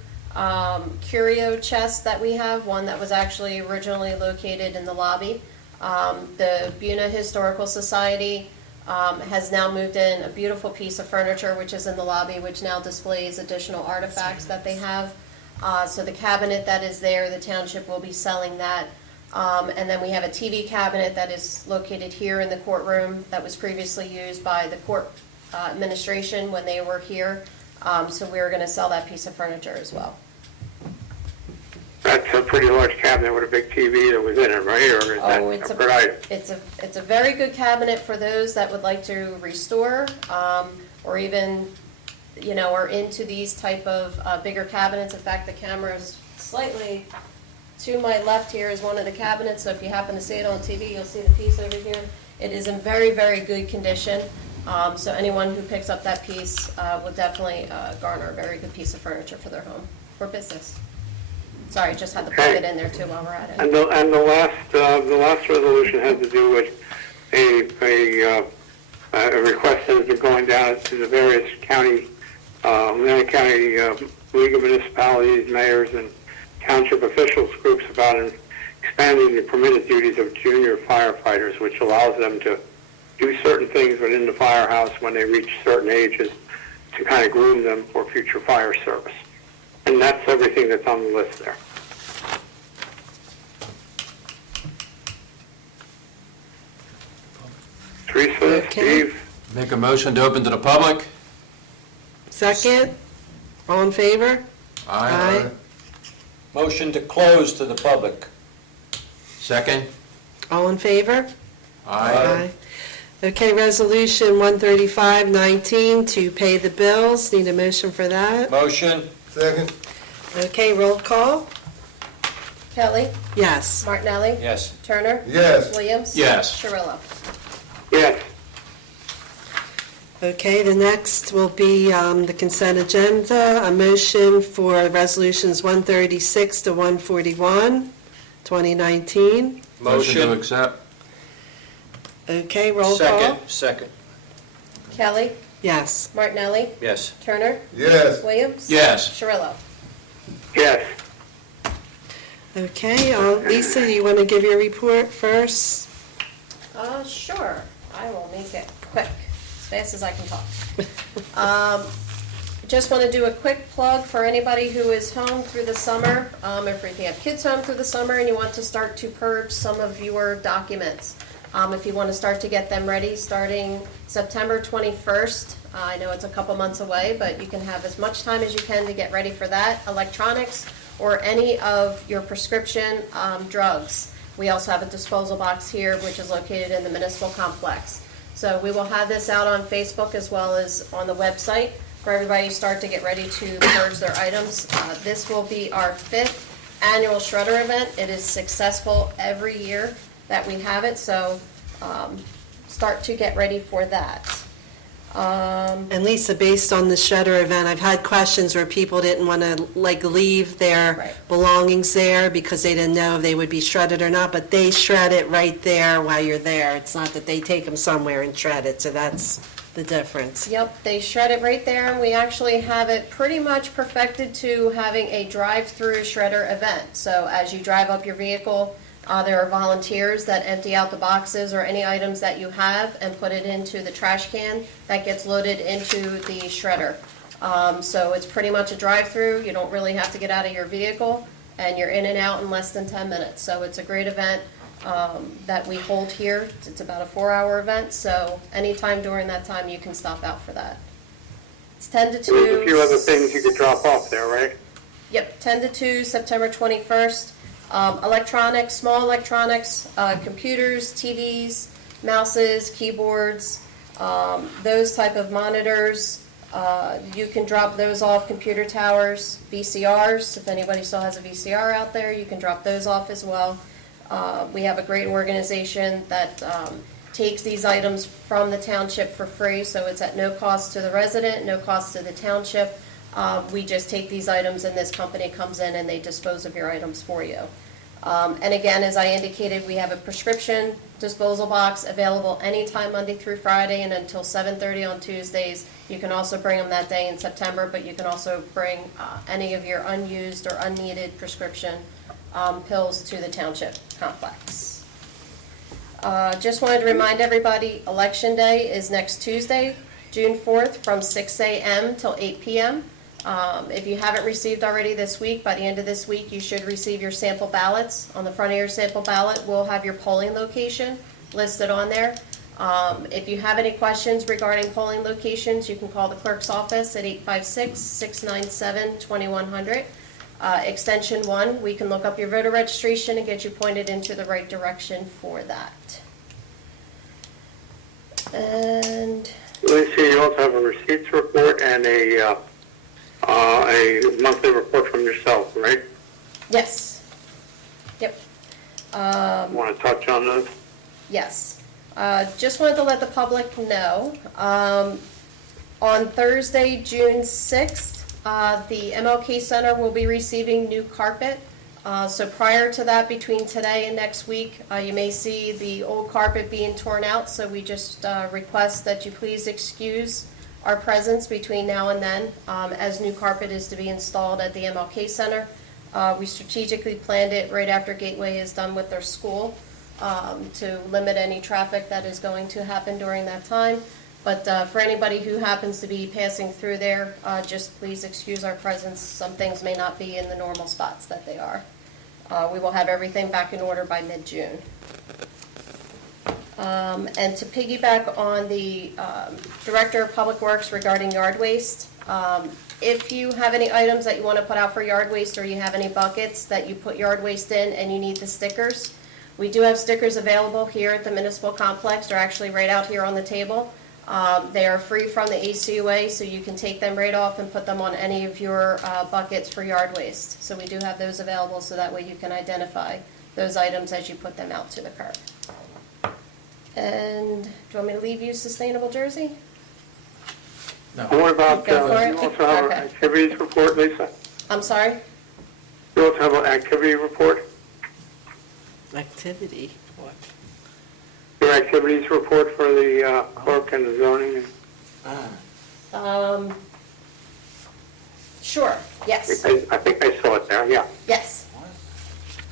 curio chests that we have. One that was actually originally located in the lobby. The Buena Historical Society has now moved in a beautiful piece of furniture which is in the lobby, which now displays additional artifacts that they have. So the cabinet that is there, the township will be selling that. And then we have a TV cabinet that is located here in the courtroom that was previously used by the court administration when they were here. So we're going to sell that piece of furniture as well. That's a pretty large cabinet with a big TV that was in it, right? Or is that a separate item? It's a very good cabinet for those that would like to restore, or even, are into these type of bigger cabinets. In fact, the camera is slightly to my left here is one of the cabinets, so if you happen to see it on TV, you'll see the piece over here. It is in very, very good condition, so anyone who picks up that piece will definitely garner a very good piece of furniture for their home or business. Sorry, just had to plug it in there too while we're at it. And the last resolution has to do with a request that has been going down to the various county, Atlantic County League of Municipalities, mayors, and township officials groups about expanding the permitted duties of junior firefighters, which allows them to do certain things within the firehouse when they reach certain ages to kind of groom them for future fire service. And that's everything that's on the list there. Teresa, Okay. Steve? Make a motion to open to the public? Second? All in favor? Aye. Motion to close to the public. Second? All in favor? Aye. Okay, Resolution 135-19 to pay the bills. Need a motion for that? Motion. Second. Okay, roll call? Kelly, Yes. Martinelli, Yes. Turner, Yes. Williams. Yes. Cirillo. Yes. Okay, the next will be the consent agenda. A motion for Resolutions 136 to 141, 2019. Motion to Motion. accept? Okay, roll call? Second. Kelly, Yes. Martinelli, Yes. Turner, Yes. Williams. Yes. Cirillo. Yes. Okay, Lisa, do you want to give your report first? Sure. I will make it quick, as fast as I can talk. Just want to do a quick plug for anybody who is home through the summer. If you have kids home through the summer and you want to start to purge some of your documents. If you want to start to get them ready, starting September 21st. I know it's a couple months away, but you can have as much time as you can to get ready for that. Electronics or any of your prescription drugs. We also have a disposal box here, which is located in the municipal complex. So we will have this out on Facebook as well as on the website for everybody to start to get ready to purge their items. This will be our 5th annual shredder event. It is successful every year that we have it, so start to get ready for that. And Lisa, based on the shredder event, I've had questions where people didn't want to leave their Right. belongings there because they didn't know if they would be shredded or not, but they shred it right there while you're there. It's not that they take them somewhere and shred it, so that's the difference. Yep, they shred it right there, and we actually have it pretty much perfected to having a drive-through shredder event. So as you drive up your vehicle, there are volunteers that empty out the boxes or any items that you have and put it into the trash can that gets loaded into the shredder. So it's pretty much a drive-through, you don't really have to get out of your vehicle, and you're in and out in less than 10 minutes. So it's a great event that we hold here. It's about a 4-hour event, so anytime during that time, you can stop out for that. It's 10 to 2. There's a few other things you could drop off there, right? Yep, 10 to 2, September 21st. Electronics, small electronics, computers, TVs, mouses, keyboards, those type of monitors. You can drop those off, computer towers, VCRs. If anybody still has a VCR out there, you can drop those off as well. We have a great organization that takes these items from the township for free, so it's at no cost to the resident, no cost to the township. We just take these items and this company comes in and they dispose of your items for you. And again, as I indicated, we have a prescription disposal box available anytime Monday through Friday and until 7:30 on Tuesdays. You can also bring them that day in September, but you can also bring any of your unused or unneeded prescription pills to the township complex. Just wanted to remind everybody, Election Day is next Tuesday, June 4th, from 6 a.m. till 8 p.m. If you haven't received already this week, by the end of this week, you should receive your sample ballots. On the front of your sample ballot, we'll have your polling location listed on there. If you have any questions regarding polling locations, you can call the clerk's office at 856-697-2100. Extension 1, we can look up your voter registration and get you pointed into the right direction for that. And Lisa, you also have a receipts report and a monthly report from yourself, right? yes, yep. Want to touch on those? Yes. Just wanted to let the public know, on Thursday, June 6th, the MLK Center will be receiving new carpet. So prior to that, between today and next week, you may see the old carpet being torn out, so we just request that you please excuse our presence between now and then, as new carpet is to be installed at the MLK Center. We strategically planned it right after Gateway is done with their school, to limit any traffic that is going to happen during that time. But for anybody who happens to be passing through there, just please excuse our presence. Some things may not be in the normal spots that they are. We will have everything back in order by mid-June. And to piggyback on the Director of Public Works regarding yard waste, if you have any items that you want to put out for yard waste, or you have any buckets that you put yard waste in and you need the stickers, we do have stickers available here at the municipal complex. They're actually right out here on the table. They are free from the ACUA, so you can take them right off and put them on any of your buckets for yard waste. So we do have those available, so that way you can identify those items as you put them out to the curb. And do you want me to leave you Sustainable Jersey? What about, Go for it. you also have an Okay. activities report, Lisa? I'm sorry? You also have an activity report? Activity, what? Your activities report for the clerk and the zoning? Sure, yes, I think I saw it there, yeah. yes.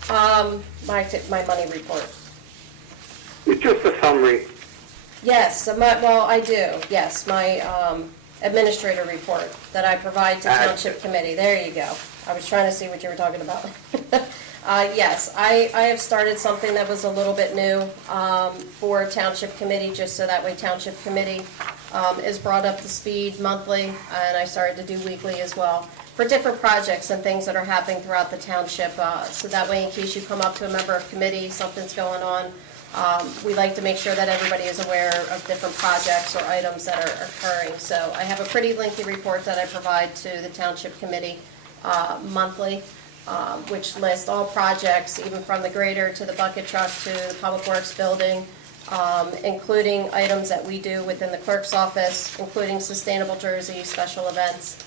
My money report. It's just a summary. Yes, well, I do, yes, my administrator report that I provide to Township Committee. There you go. I was trying to see what you were talking about. Yes, I have started something that was a little bit new for Township Committee, just so that way Township Committee is brought up to speed monthly, and I started to do weekly as well, for different projects and things that are happening throughout the township. So that way, in case you come up to a member of committee, something's going on, we like to make sure that everybody is aware of different projects or items that are occurring. So I have a pretty lengthy report that I provide to the Township Committee monthly, which lists all projects, even from the grader to the bucket truck to the Public Works building, including items that we do within the clerk's office, including Sustainable Jersey, special events.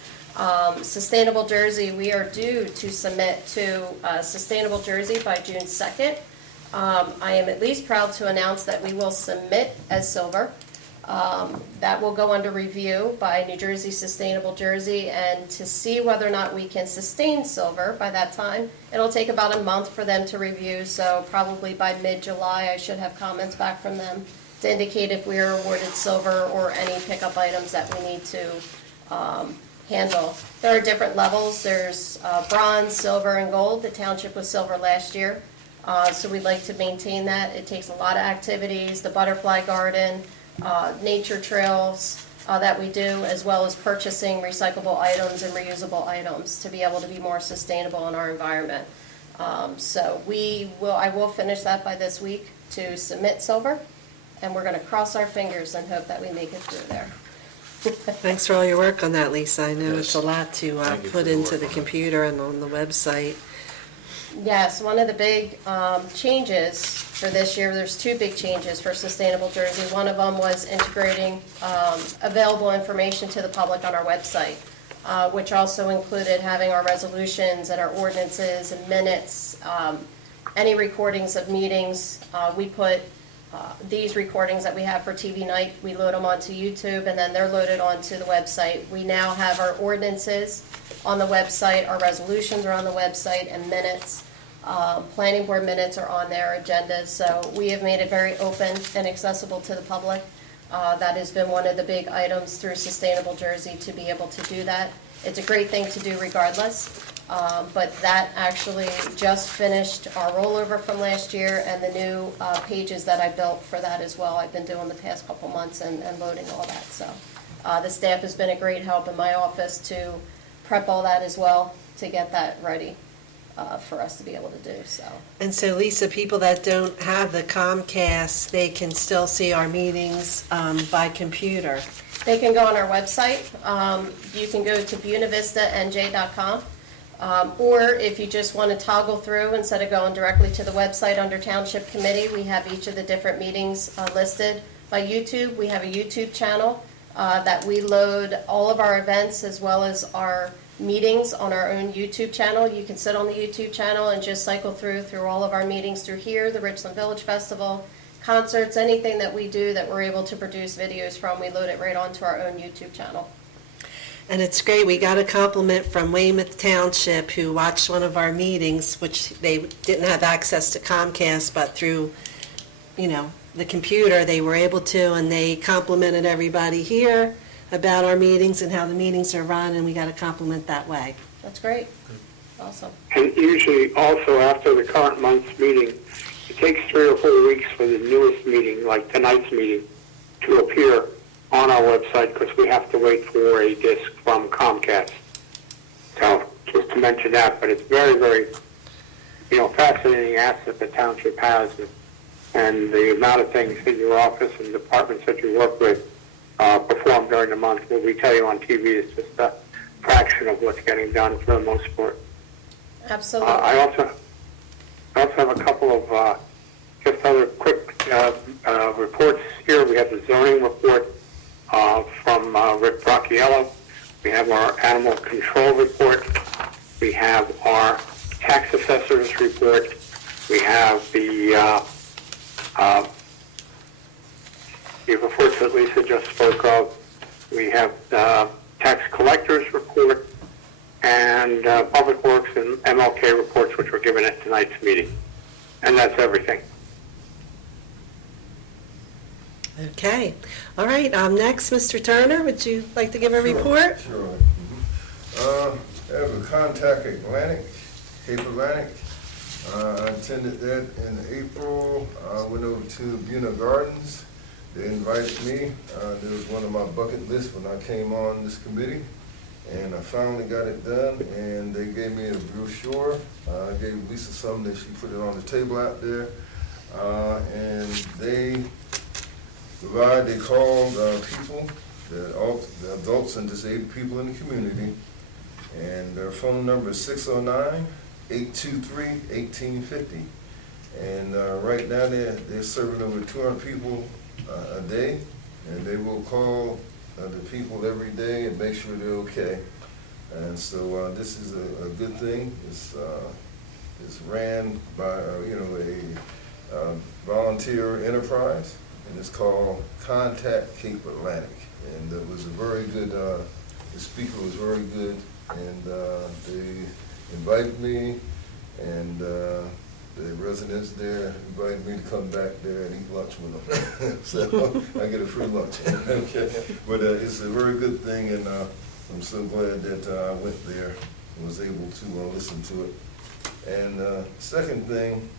Sustainable Jersey, we are due to submit to Sustainable Jersey by June 2nd. I am at least proud to announce that we will submit as silver. That will go under review by New Jersey Sustainable Jersey, and to see whether or not we can sustain silver by that time, it'll take about a month for them to review, so probably by mid-July I should have comments back from them to indicate if we are awarded silver or any pickup items that we need to handle. There are different levels. There's bronze, silver, and gold. The township was silver last year, so we'd like to maintain that. It takes a lot of activities, the butterfly garden, nature trails that we do, as well as purchasing recyclable items and reusable items to be able to be more sustainable in our environment. So I will finish that by this week to submit silver, and we're going to cross our fingers and hope that we make it through there. Thanks for all your work on that, Lisa. I know it's a lot to Thank you for put your into work the on it. computer and on the website. Yes, one of the big changes for this year, there's two big changes for Sustainable Jersey. One of them was integrating available information to the public on our website, which also included having our resolutions and our ordinances and minutes, any recordings of meetings. We put these recordings that we have for TV night, we load them onto YouTube, and then they're loaded onto the website. We now have our ordinances on the website, our resolutions are on the website, and minutes. Planning board minutes are on their agendas, so we have made it very open and accessible to the public. That has been one of the big items through Sustainable Jersey, to be able to do that. It's a great thing to do regardless, but that actually just finished our rollover from last year, and the new pages that I built for that as well. I've been doing the past couple months and loading all that, so the staff has been a great help in my office to prep all that as well, to get that ready for us to be able to do, so. And so, Lisa, people that don't have the Comcast, they can still see our meetings by computer. They can go on our website. You can go to buenavistanj.com. Or if you just want to toggle through, instead of going directly to the website under Township Committee, we have each of the different meetings listed by YouTube. We have a YouTube channel that we load all of our events as well as our meetings on our own YouTube channel. You can sit on the YouTube channel and just cycle through all of our meetings through here, the Richland Village Festival, concerts, anything that we do that we're able to produce videos from, we load it right onto our own YouTube channel. And it's great. We got a compliment from Weymouth Township, who watched one of our meetings, which they didn't have access to Comcast, but through, the computer, they were able to, and they complimented everybody here about our meetings and how the meetings are run, and we got a compliment that way. That's great. Awesome. And usually also after the current month's meeting, it takes 3 or 4 weeks for the newest meeting, like tonight's meeting, to appear on our website, because we have to wait for a disc from Comcast. So just to mention that, but it's very, very, fascinating asset the township has, and the amount of things that your office and departments that you work with perform during the month. What we tell you on TV is just a fraction of what's getting done for the most part. Absolutely. I also have a couple of just other quick reports here. We have the zoning report from Rick Bracchiello. We have our animal control report. We have our tax assessor's report. We have the reports that Lisa just spoke of. We have the tax collector's report and Public Works and MLK reports, which were given at tonight's meeting. And that's everything. Okay. All right. Next, Mr. Turner, would you like to give a report? Sure. I have a contact Cape Atlantic. I attended that in April. I went over to Buena Gardens. They invited me. That was one of my bucket lists when I came on this committee. And I finally got it done, and they gave me a brochure. I gave Lisa some that she put it on the table out there. And they called people, the adults and disabled people in the community, and their phone number is 609-823-1850. And right now they're serving over 200 people a day, and they will call the people every day and make sure they're okay. And so this is a good thing. It's ran by a volunteer enterprise, and it's called Contact Cape Atlantic. And it was a very good, the speaker was very good, and they invited me, and the residents there invited me to come back there and eat lunch with them. So I get a free lunch. Okay. But it's a very good thing, and I'm so glad that I went there and was able to listen to it. And second thing,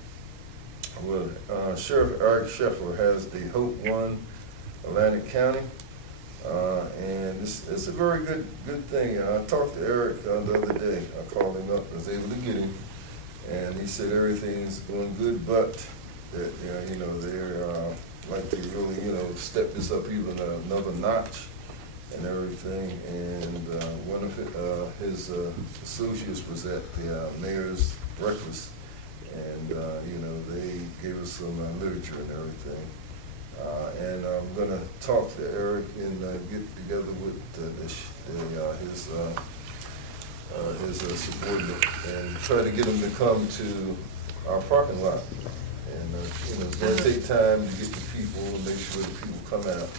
well, Sheriff Eric Scheffler has the Hope One Atlantic County, and it's a very good thing. I talked to Eric the other day. I called him up, was able to get him, and he said everything's going good, but that they're like to really step this up even another notch and everything. And one of his associates was at the mayor's breakfast, and they gave us some literature and everything. And I'm going to talk to Eric and get together with his subordinate and try to get him to come to our parking lot. And it's going to take time to get the people and make sure the people come out.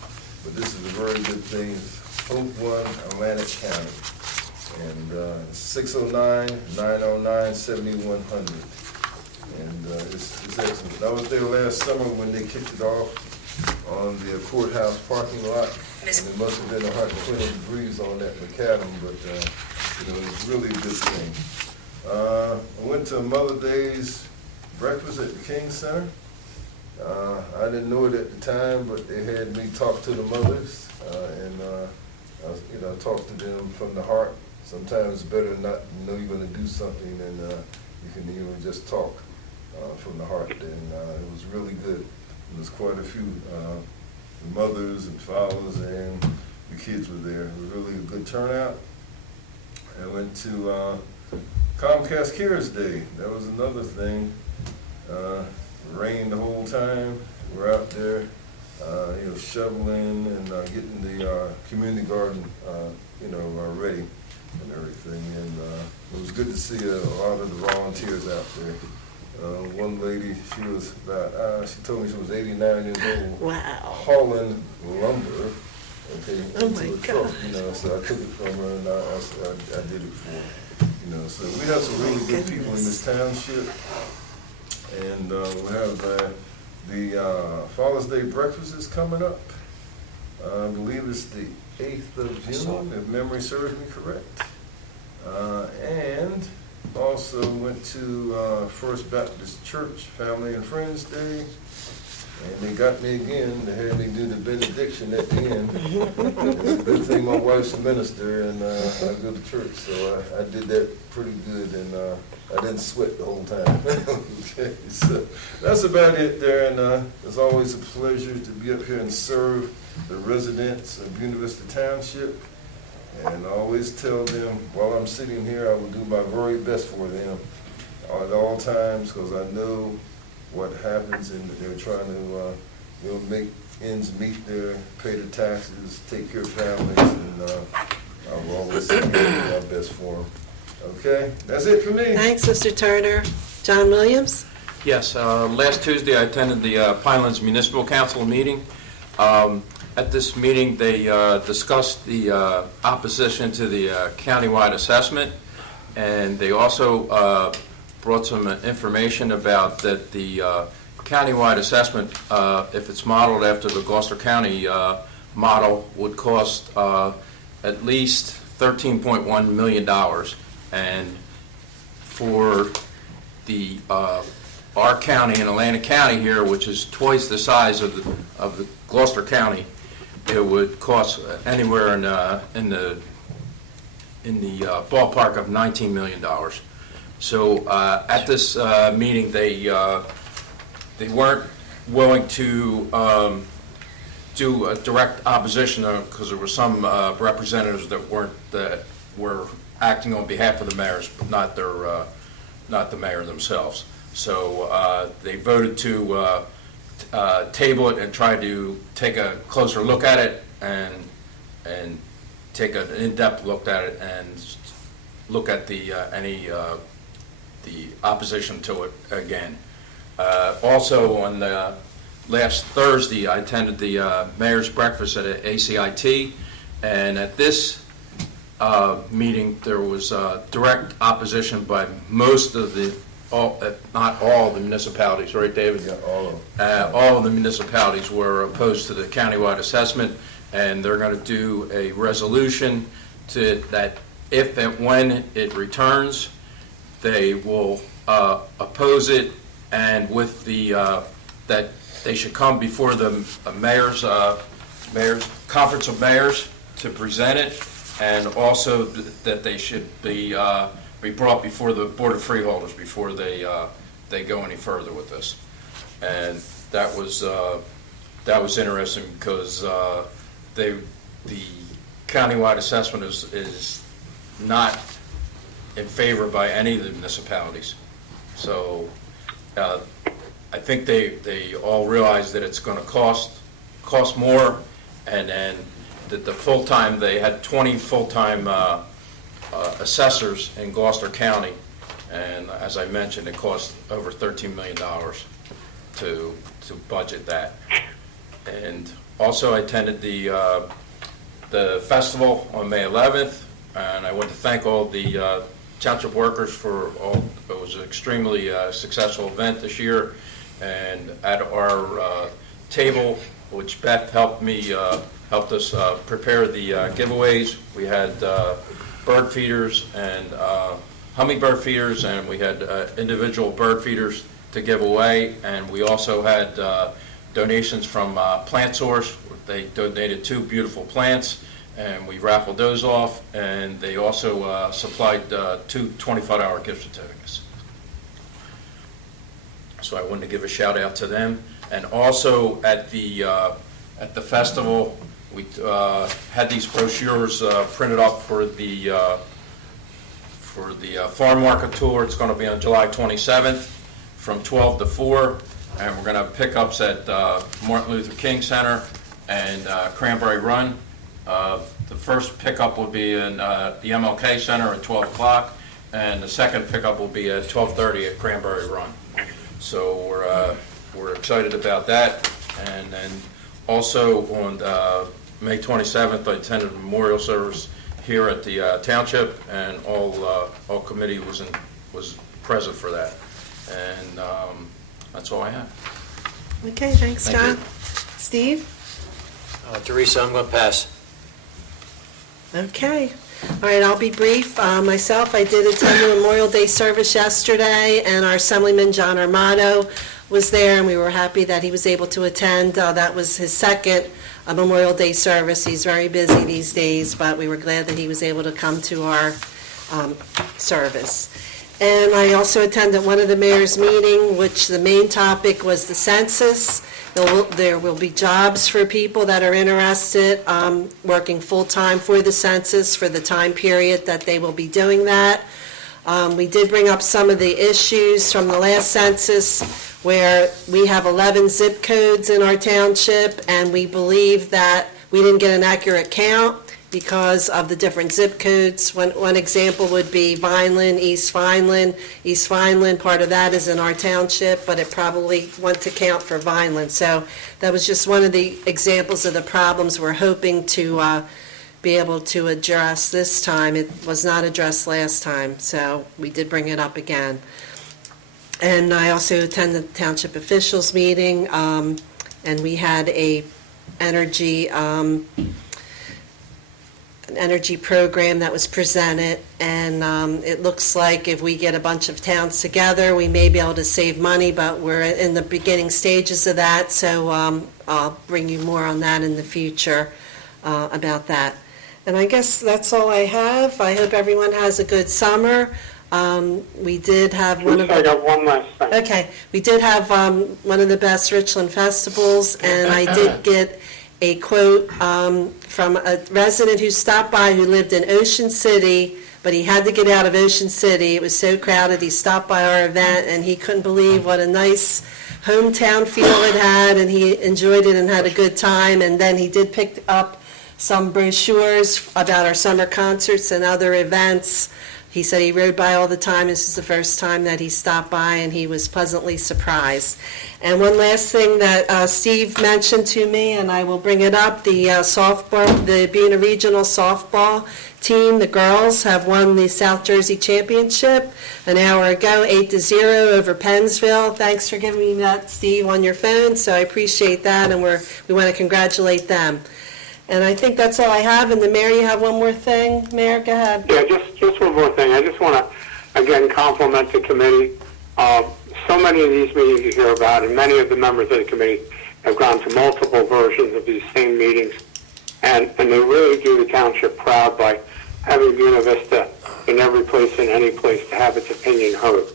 But this is a very good thing. It's Hope One Atlantic County, and 609-909-7100. And it's excellent. I was there last summer when they kicked it off on the courthouse parking lot, and it must have been 120 degrees on that macadam, but it's really a good thing. I went to Mother's Day's breakfast at the King Center. I didn't know it at the time, but they had me talk to the mothers, and I talked to them from the heart. Sometimes it's better not to know you're going to do something than you can just talk from the heart. And it was really good. There was quite a few mothers and fathers, and the kids were there. It was really a good turnout. I went to Comcast Cares Day. That was another thing. Rained the whole time. We're out there, shoveling and getting the community garden, ready and everything. And it was good to see a lot of the volunteers out there. One lady, she was about, she told me she was 89 years old. Wow. Hauling lumber, okay, Oh into my a truck, gosh. so I took it from her and I did it for her. So we have some really good people in this township. And we have the Father's Day breakfast is coming up. I believe it's the 8th of June, if memory serves me correct. And also went to First Baptist Church Family and Friends Day, and they got me again. They had me do the benediction at the end. It's a good thing my wife's a minister, and I go to church, so I did that pretty good, and I didn't sweat the whole time. Okay, so that's about it there, and it's always a pleasure to be up here and serve the residents of Buena Vista Township. And I always tell them, while I'm sitting here, I will do my very best for them at all times, because I know what happens, and they're trying to make ends meet there, pay the taxes, take care of families, and I will always do my best for them. Okay, that's it for me. Thanks, Mr. Turner. John Williams? Yes, last Tuesday I attended the Pinelands Municipal Council meeting. At this meeting, they discussed the opposition to the countywide assessment, and they also brought some information about that the countywide assessment, if it's modeled after the Gloucester County model, would cost at least $13.1 million. And for the our county and Atlantic County here, which is twice the size of the Gloucester County, it would cost anywhere in the ballpark of $19 million. So at this meeting, they weren't willing to do a direct opposition, because there were some representatives that were acting on behalf of the mayors, but not the mayor themselves. So they voted to table it and try to take a closer look at it and take an in-depth look at it and look at the opposition to it again. Also, on last Thursday, I attended the mayor's breakfast at ACIT, and at this meeting, there was direct opposition by most of the, if not all the municipalities, right, David? Yeah, all of them. All of the municipalities were opposed to the countywide assessment, and they're going to do a resolution that if and when it returns, they will oppose it, and with the, that they should come before the mayor's conference of mayors to present it, and also that they should be brought before the Board of Freeholders before they go any further with this. And that was interesting because the countywide assessment is not in favor by any of the municipalities. So I think they all realize that it's going to cost more, and then that the full-time, they had 20 full-time assessors in Gloucester County, and as I mentioned, it cost over $13 million to budget that. And also, I attended the festival on May 11th, and I want to thank all the township workers for all. It was an extremely successful event this year, and at our table, which Beth helped us prepare the giveaways. We had bird feeders and hummingbird feeders, and we had individual bird feeders to give away, and we also had donations from Plant Source. They donated 2 beautiful plants, and we raffled those off, and they also supplied 2 25-hour gift certificates. So I wanted to give a shout out to them. And also at the festival, we had these brochures printed up for the farm market tour. It's going to be on July 27th from 12 to 4, and we're going to have pickups at Martin Luther King Center and Cranberry Run. The first pickup will be in the MLK Center at 12 o'clock, and the second pickup will be at 12:30 at Cranberry Run. So we're excited about that. And then also on May 27th, I attended a memorial service here at the Township, and all committee was present for that. And that's all I have. Okay, thanks, Thank John. you. Steve? Teresa, I'm going to pass. Okay. All right, I'll be brief. Myself, I did attend the Memorial Day service yesterday, and our Assemblyman, John Armato, was there, and we were happy that he was able to attend. That was his second Memorial Day service. He's very busy these days, but we were glad that he was able to come to our service. And I also attended one of the mayor's meeting, which the main topic was the census. There will be jobs for people that are interested, working full-time for the census for the time period that they will be doing that. We did bring up some of the issues from the last census, where we have 11 zip codes in our township, and we believe that we didn't get an accurate count because of the different zip codes. One example would be Vineland, East Vineland. East Vineland, part of that is in our township, but it probably went to count for Vineland. So that was just one of the examples of the problems we're hoping to be able to address this time. It was not addressed last time, so we did bring it up again. And I also attended the township officials meeting, and we had an energy program that was presented, and it looks like if we get a bunch of towns together, we may be able to save money, but we're in the beginning stages of that, so I'll bring you more on that in the future about that. And I guess that's all I have. I hope everyone has a good summer. We did have one of I got one last thing. Okay, we did have one of the best Richland festivals, and I did get a quote from a resident who stopped by who lived in Ocean City but he had to get out of Ocean City. It was so crowded. He stopped by our event, and he couldn't believe what a nice hometown feel it had, and he enjoyed it and had a good time. And then he did pick up some brochures about our summer concerts and other events. He said he rode by all the time. This is the first time that he stopped by, and he was pleasantly surprised. And one last thing that Steve mentioned to me, and I will bring it up, the softball, the Buena Regional softball team, the girls have won the South Jersey Championship an hour ago, 8-0 over Pennsville. Thanks for giving me that, Steve, on your phone, so I appreciate that, and we want to congratulate them. And I think that's all I have. And the Mayor, you have one more thing? Mayor, go ahead. Yeah, just one more thing. I just want to, again, compliment the committee. So many of these meetings you hear about, and many of the members of the committee have gone to multiple versions of these same meetings, and they really do the township proud by having Buena Vista in every place and any place to have its opinion heard.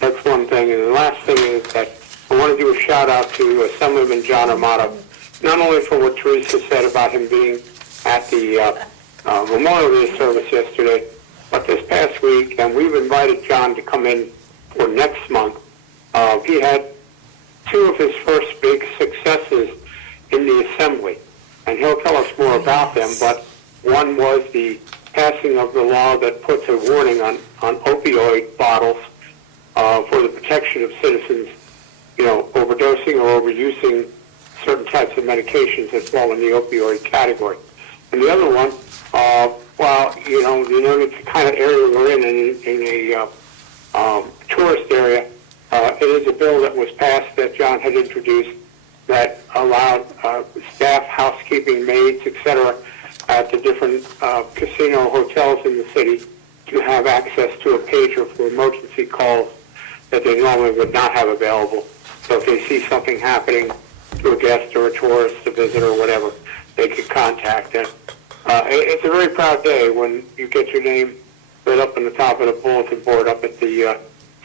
That's one thing. And the last thing is that I want to do a shout out to Assemblyman John Amato, not only for what Teresa said about him being at the Memorial Day service yesterday, but this past week, and we've invited John to come in for next month. He had two of his first big successes in the Assembly, and he'll tell us more about them, but one was the passing of the law that puts a warning on opioid bottles for the protection of citizens, overdosing or overusing certain types of medications that fall in the opioid category. And the other one, it's the kind of area we're in a tourist area. It is a bill that was passed that John had introduced that allowed staff, housekeeping, maids, etc., at the different casino hotels in the city to have access to a pager for emergency calls that they normally would not have available. So if they see something happening to a guest or a tourist, a visitor, or whatever, they could contact them. It's a very proud day when you get your name right up on the top of the bulletin board up at the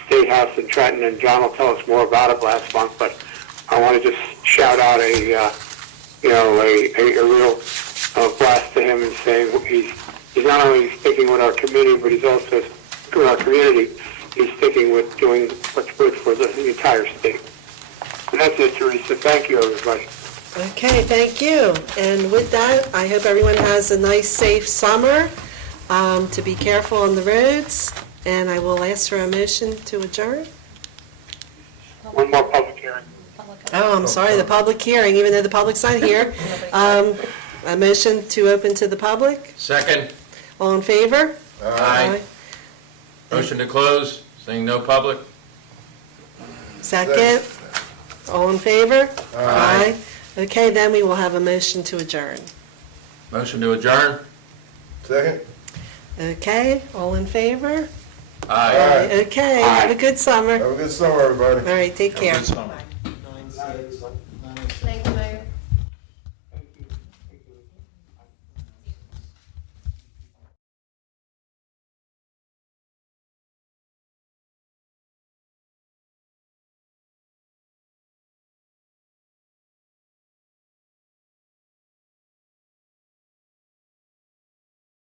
State House in Trenton, and John will tell us more about it last month. But I want to just shout out a real blast to him and say he's not only sticking with our committee, but he's also with our community. He's sticking with doing what's good for the entire state. And that's it, Teresa. Thank you, everybody. Okay, thank you. And with that, I hope everyone has a nice, safe summer, to be careful on the roads, and I will ask for a motion to adjourn. One more public hearing. Oh, I'm sorry, the public hearing, even though the public's not here. A motion to open to the public. Second. All in favor? Aye. Motion to close, saying no public. Second. All in favor? Aye. Okay, then we will have a motion to adjourn. Motion to adjourn. Second? Okay, all in favor? Aye. Okay, have a good summer. Have a good summer, everybody. All right, take care. Good summer.